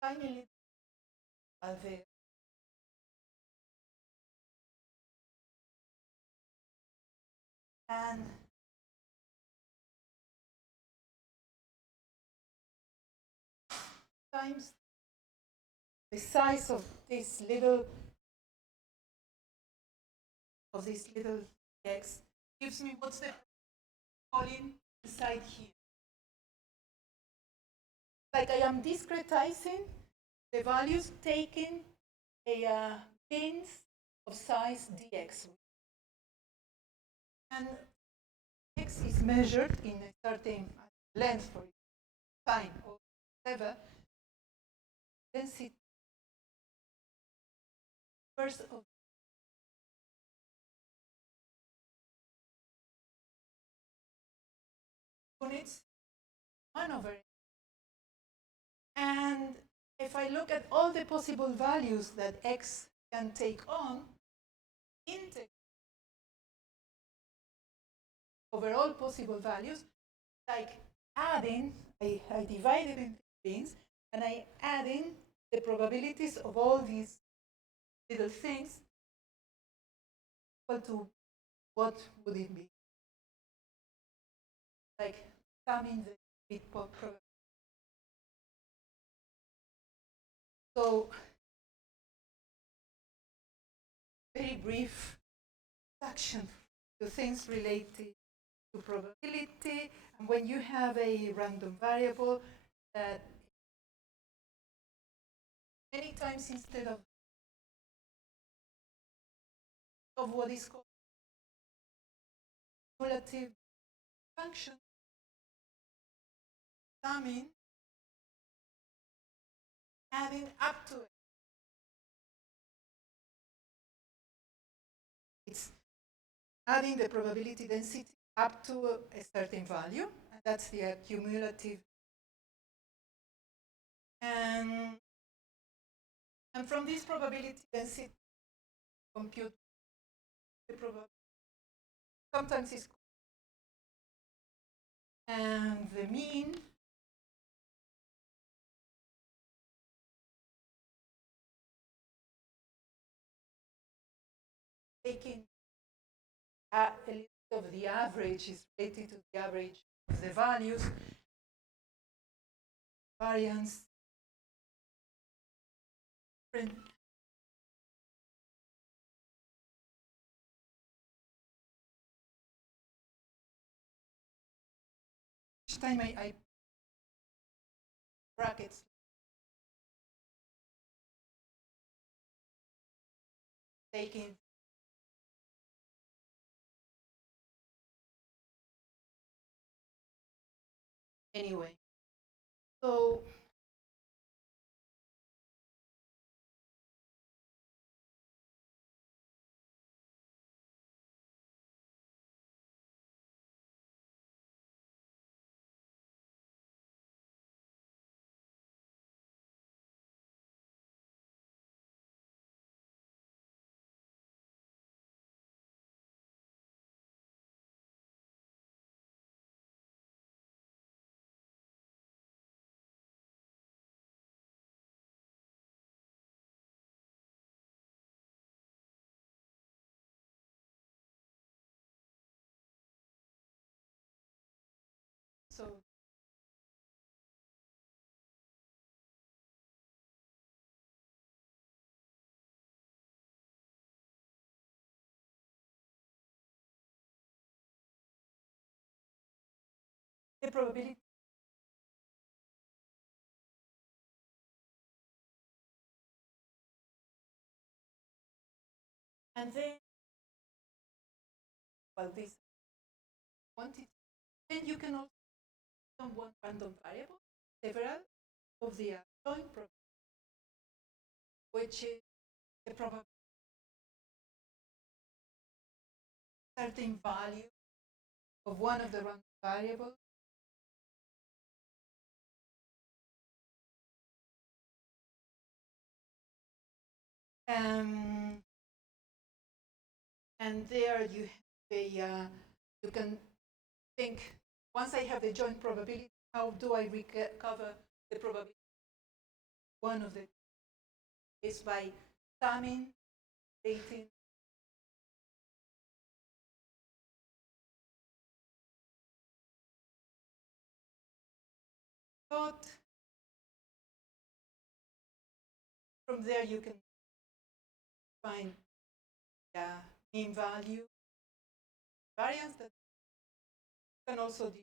Finally, and times the size of this little x gives me what's the column inside here. Like I am discretizing the values taking a bins of size dx. And x is measured in a certain length, for time or whatever. Density first of units 1 over it. And if I look at all the possible values that x can take on, integrate over all possible values, like adding, I divide it into things, and I add in the probabilities of all these little things equal to what would it be? Like summing the bit probability. So, very brief introduction to things related to probability. And when you have a random variable that many times instead of what is called cumulative function, summing, adding up to it. It's adding the probability density up to a certain value, and that's the cumulative. And from this probability density, compute the probability. Sometimes it's and the mean taking a little of the average is related to the average of the values, variance, different. Each time I brackets taking anyway. So the probability and then this quantity. Then you can also on one random variable, several of the joint probability, which is the probability certain value of one of the random variables and there you have you can think, once I have the joint probability, how do I recover the probability? One of the is by summing, dating, plot. From there, you can find the mean value, variance that you can also do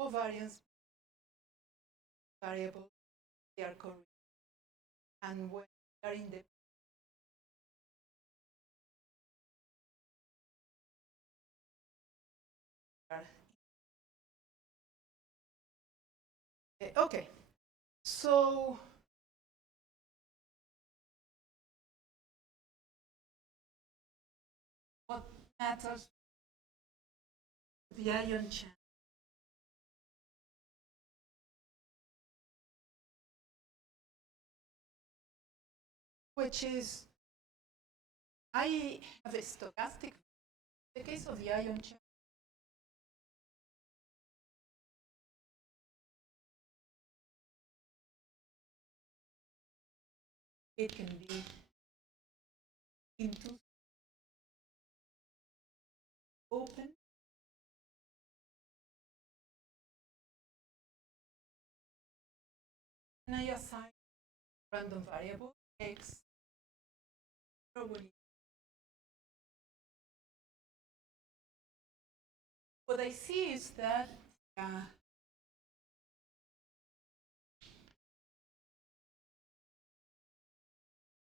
covariance variables, they are correct. And when they are in the okay, so what matters the ion channel, which is I have a stochastic. In the case of the ion channel, it can be into open and I assign random variable x probably. What I see is that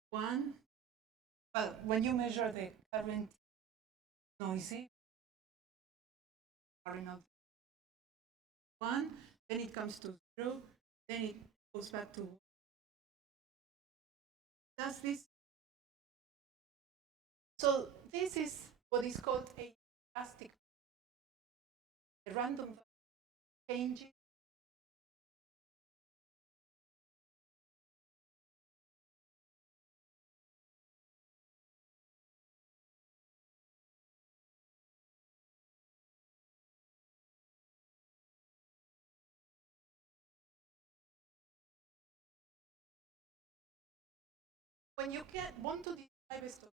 one, well, when you measure the current noisy current of 1, then it comes to 0, then it goes back to 1. Does this? So this is what is called a stochastic, a random changing. When you want to describe a stochastic,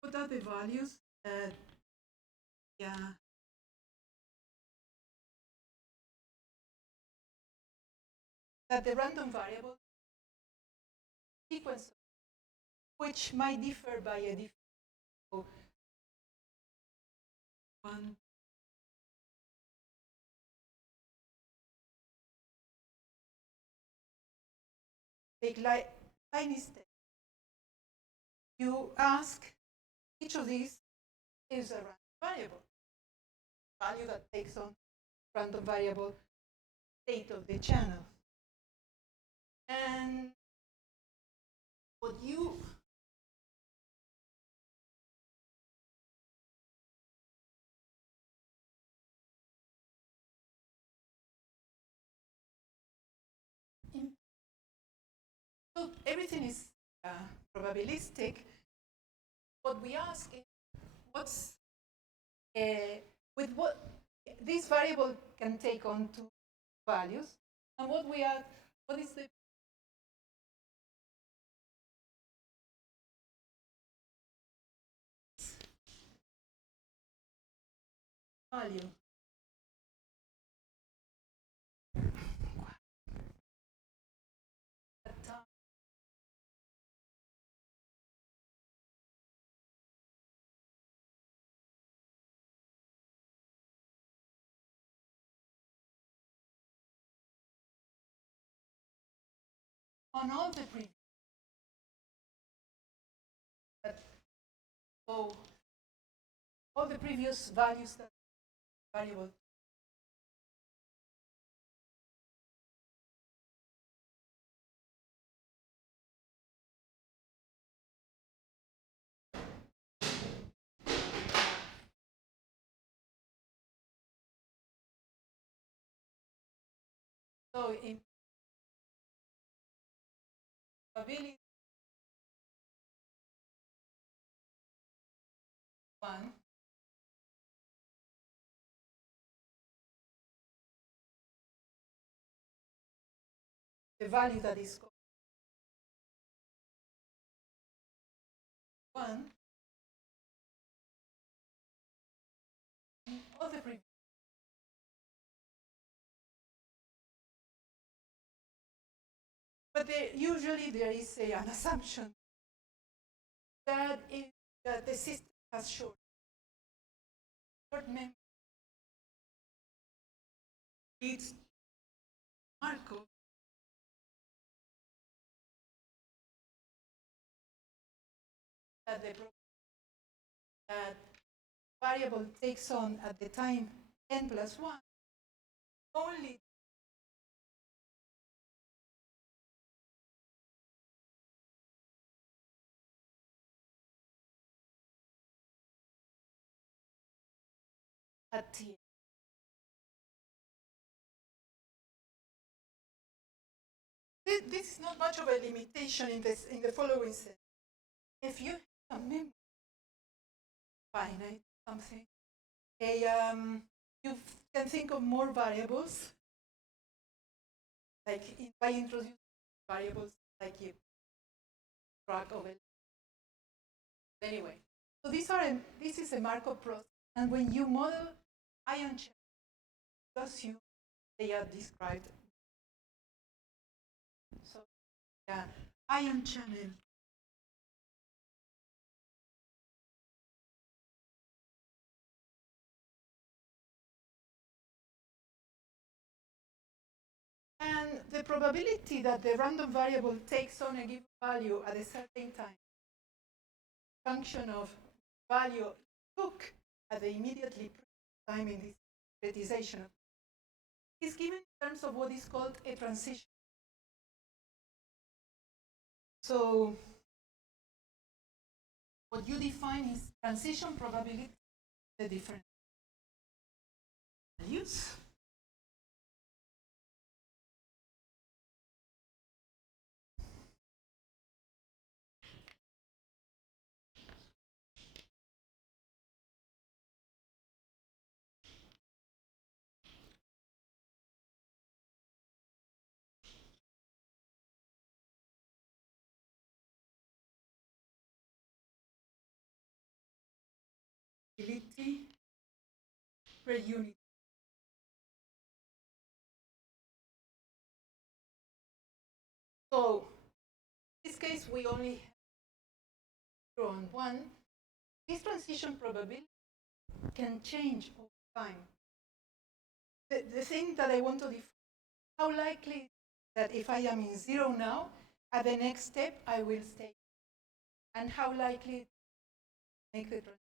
what are the values that, that the random variable sequence, which might differ by a different one. Take tiny step. You ask each of these is a random variable, value that takes on random variable state of the channel. And what you so everything is probabilistic. What we ask is what's with what this variable can take on two values, and what we ask, what is the value? On all the previous, so all the previous values that variable. So in probability 1, the value that is 1 of the previous. But usually there is an assumption that that the system has short memory. It's Markov that the that variable takes on at the time n plus 1 only at t. This is not much of a limitation in the following sense. If you have a memory finite something, you can think of more variables, like by introducing variables like you track of it. Anyway, so this is a Markov process, and when you model ion channels, you assume they are described. So, yeah, ion channel. And the probability that the random variable takes on a given value at a certain time, function of value it took at the immediately previous time in this discretization, is given in terms of what is called a transition. So what you define is transition probability, the different values. Per unit. So in this case, we only have 0 and 1. This transition probability can change over time. The thing that I want to define, how likely that if I am in 0 now, at the next step I will stay, and how likely to make the transition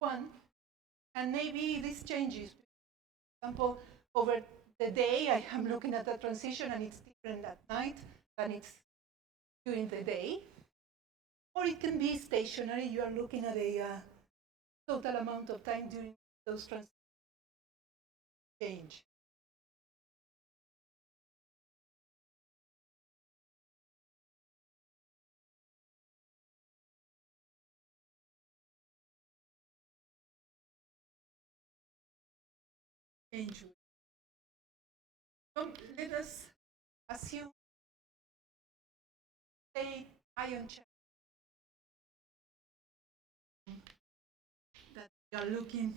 1, and maybe this changes. For example, over the day I am looking at the transition and it's different at night than it's during the day. Or it can be stationary, you are looking at a total amount of time during those transitions change. Change. So let us assume, say, ion channel that we are looking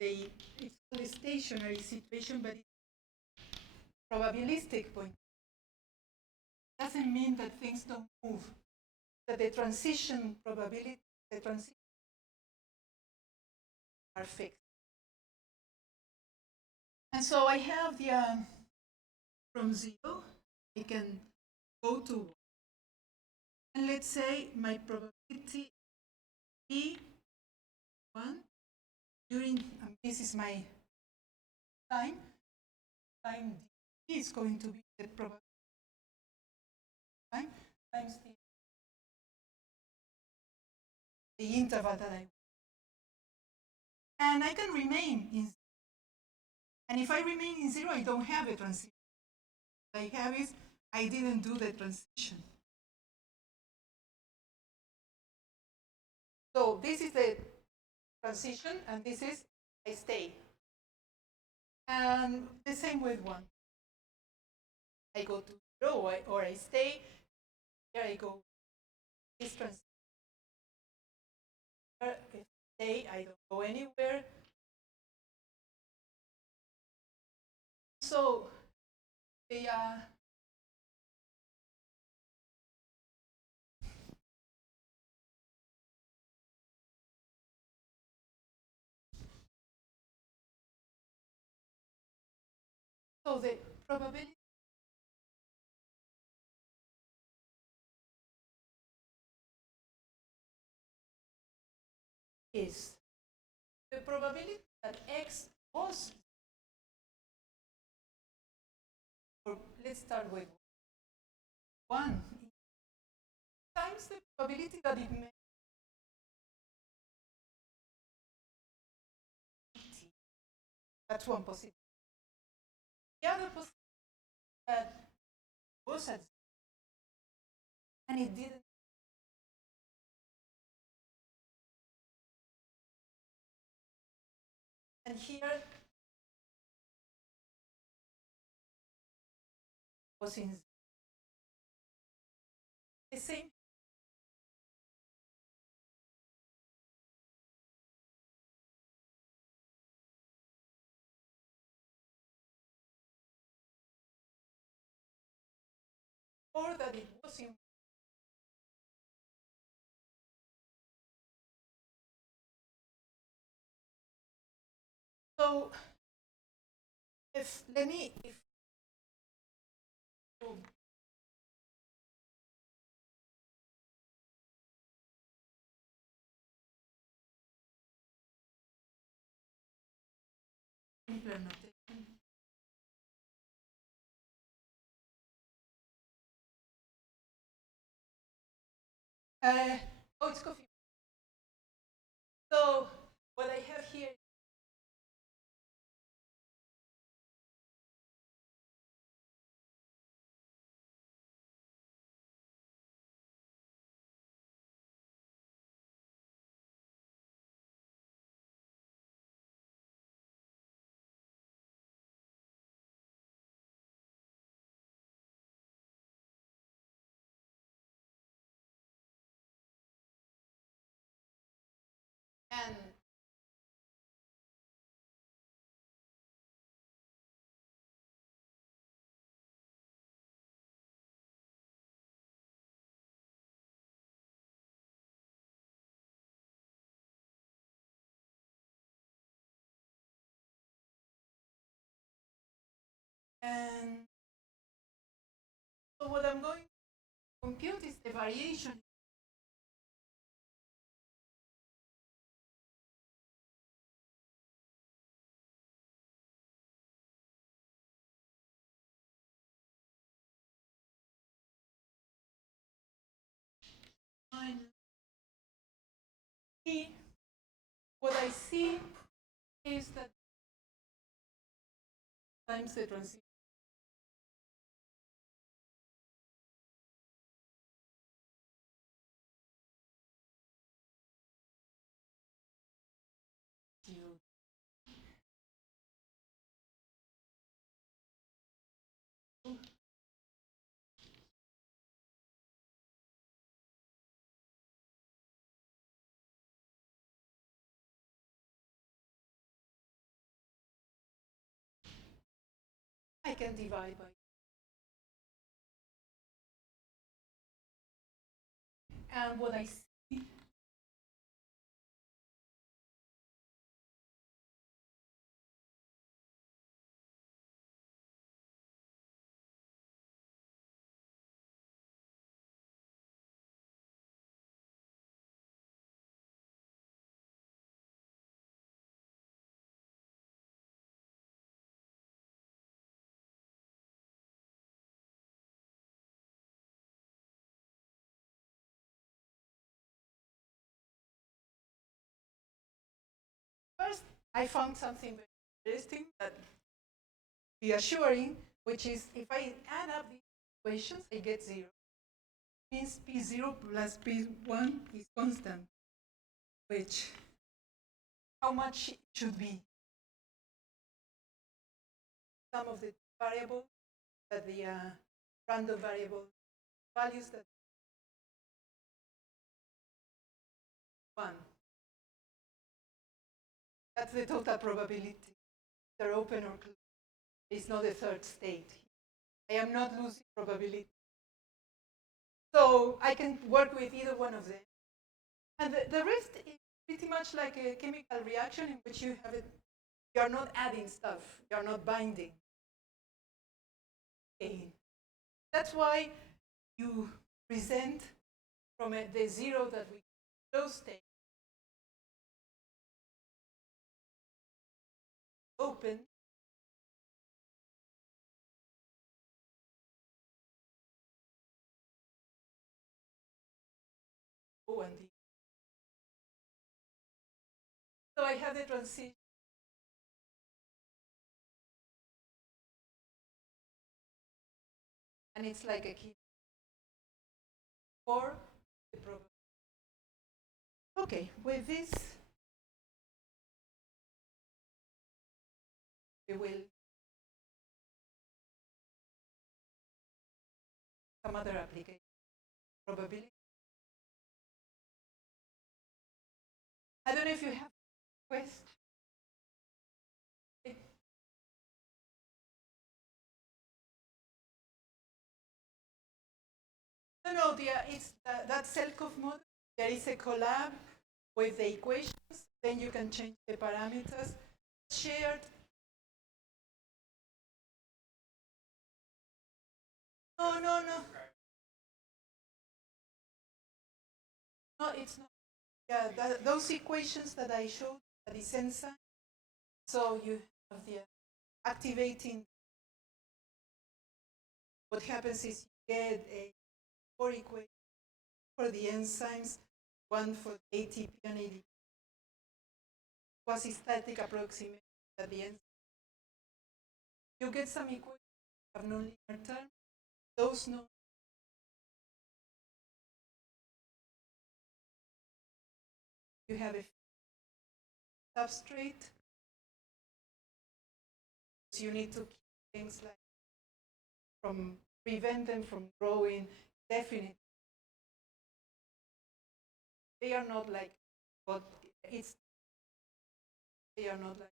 it's called a stationary situation, but it's probabilistic point. Doesn't mean that things don't move, that the transition probability, the transition are fixed. And so I have the from 0, I can go to 1. And let's say my probability be 1 during, this is my time d is going to be the probability time times the interval that I want. And I can remain in 0. And if I remain in 0, I don't have a transition. What I have is I didn't do the transition. So this is the transition, and this is I stay. And the same with 1. I go to 0, or I stay. Here I go. this transition. If say I don't go anywhere. So the probability is the probability that x was, or let's start with 1 times the probability that it may. That's one possibility. The other possibility that was at 0 and it didn't. And here was in the same. Or that it was in. So if let me if oh, implementation. Oh, it's coffee. So what I have here and and so what I'm going to compute is the variation minus t. What I see is that times the transition. I can divide by. And what I see first, I found something very interesting that reassuring, which is if I add up these equations, I get 0. Means P0 plus P1 is constant, which how much it should be? Some of the variables that the random variable values that That's the total probability. They're open or closed. It's not a third state. I am not losing probability. So I can work with either one of them. And the rest is pretty much like a chemical reaction in which you have it. You are not adding stuff. You are not binding. Okay. That's why you present from the zero that we close state open. Oh, and so I have the transition. And it's like a key for the problem. Okay, with this, we will some other application probability. I don't know if you have questions. No, it's that Selkov model. There is a collab with the equations. Then you can change the parameters. Shared. No, no, no. No, it's not. Yeah, those equations that I showed, that is enzyme. So you have the activating. What happens is you get a four equation for the enzymes, one for ATP and ADP. Quasi-static approximation at the end. You get some equations have non-linear term. Those no. You have a substrate. So you need to keep things like prevent them from growing definitely. They are not like, but they are not like.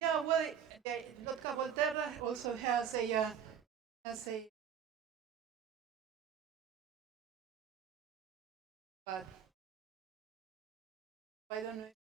Yeah, well, Lotka Volterra also has a but I don't know.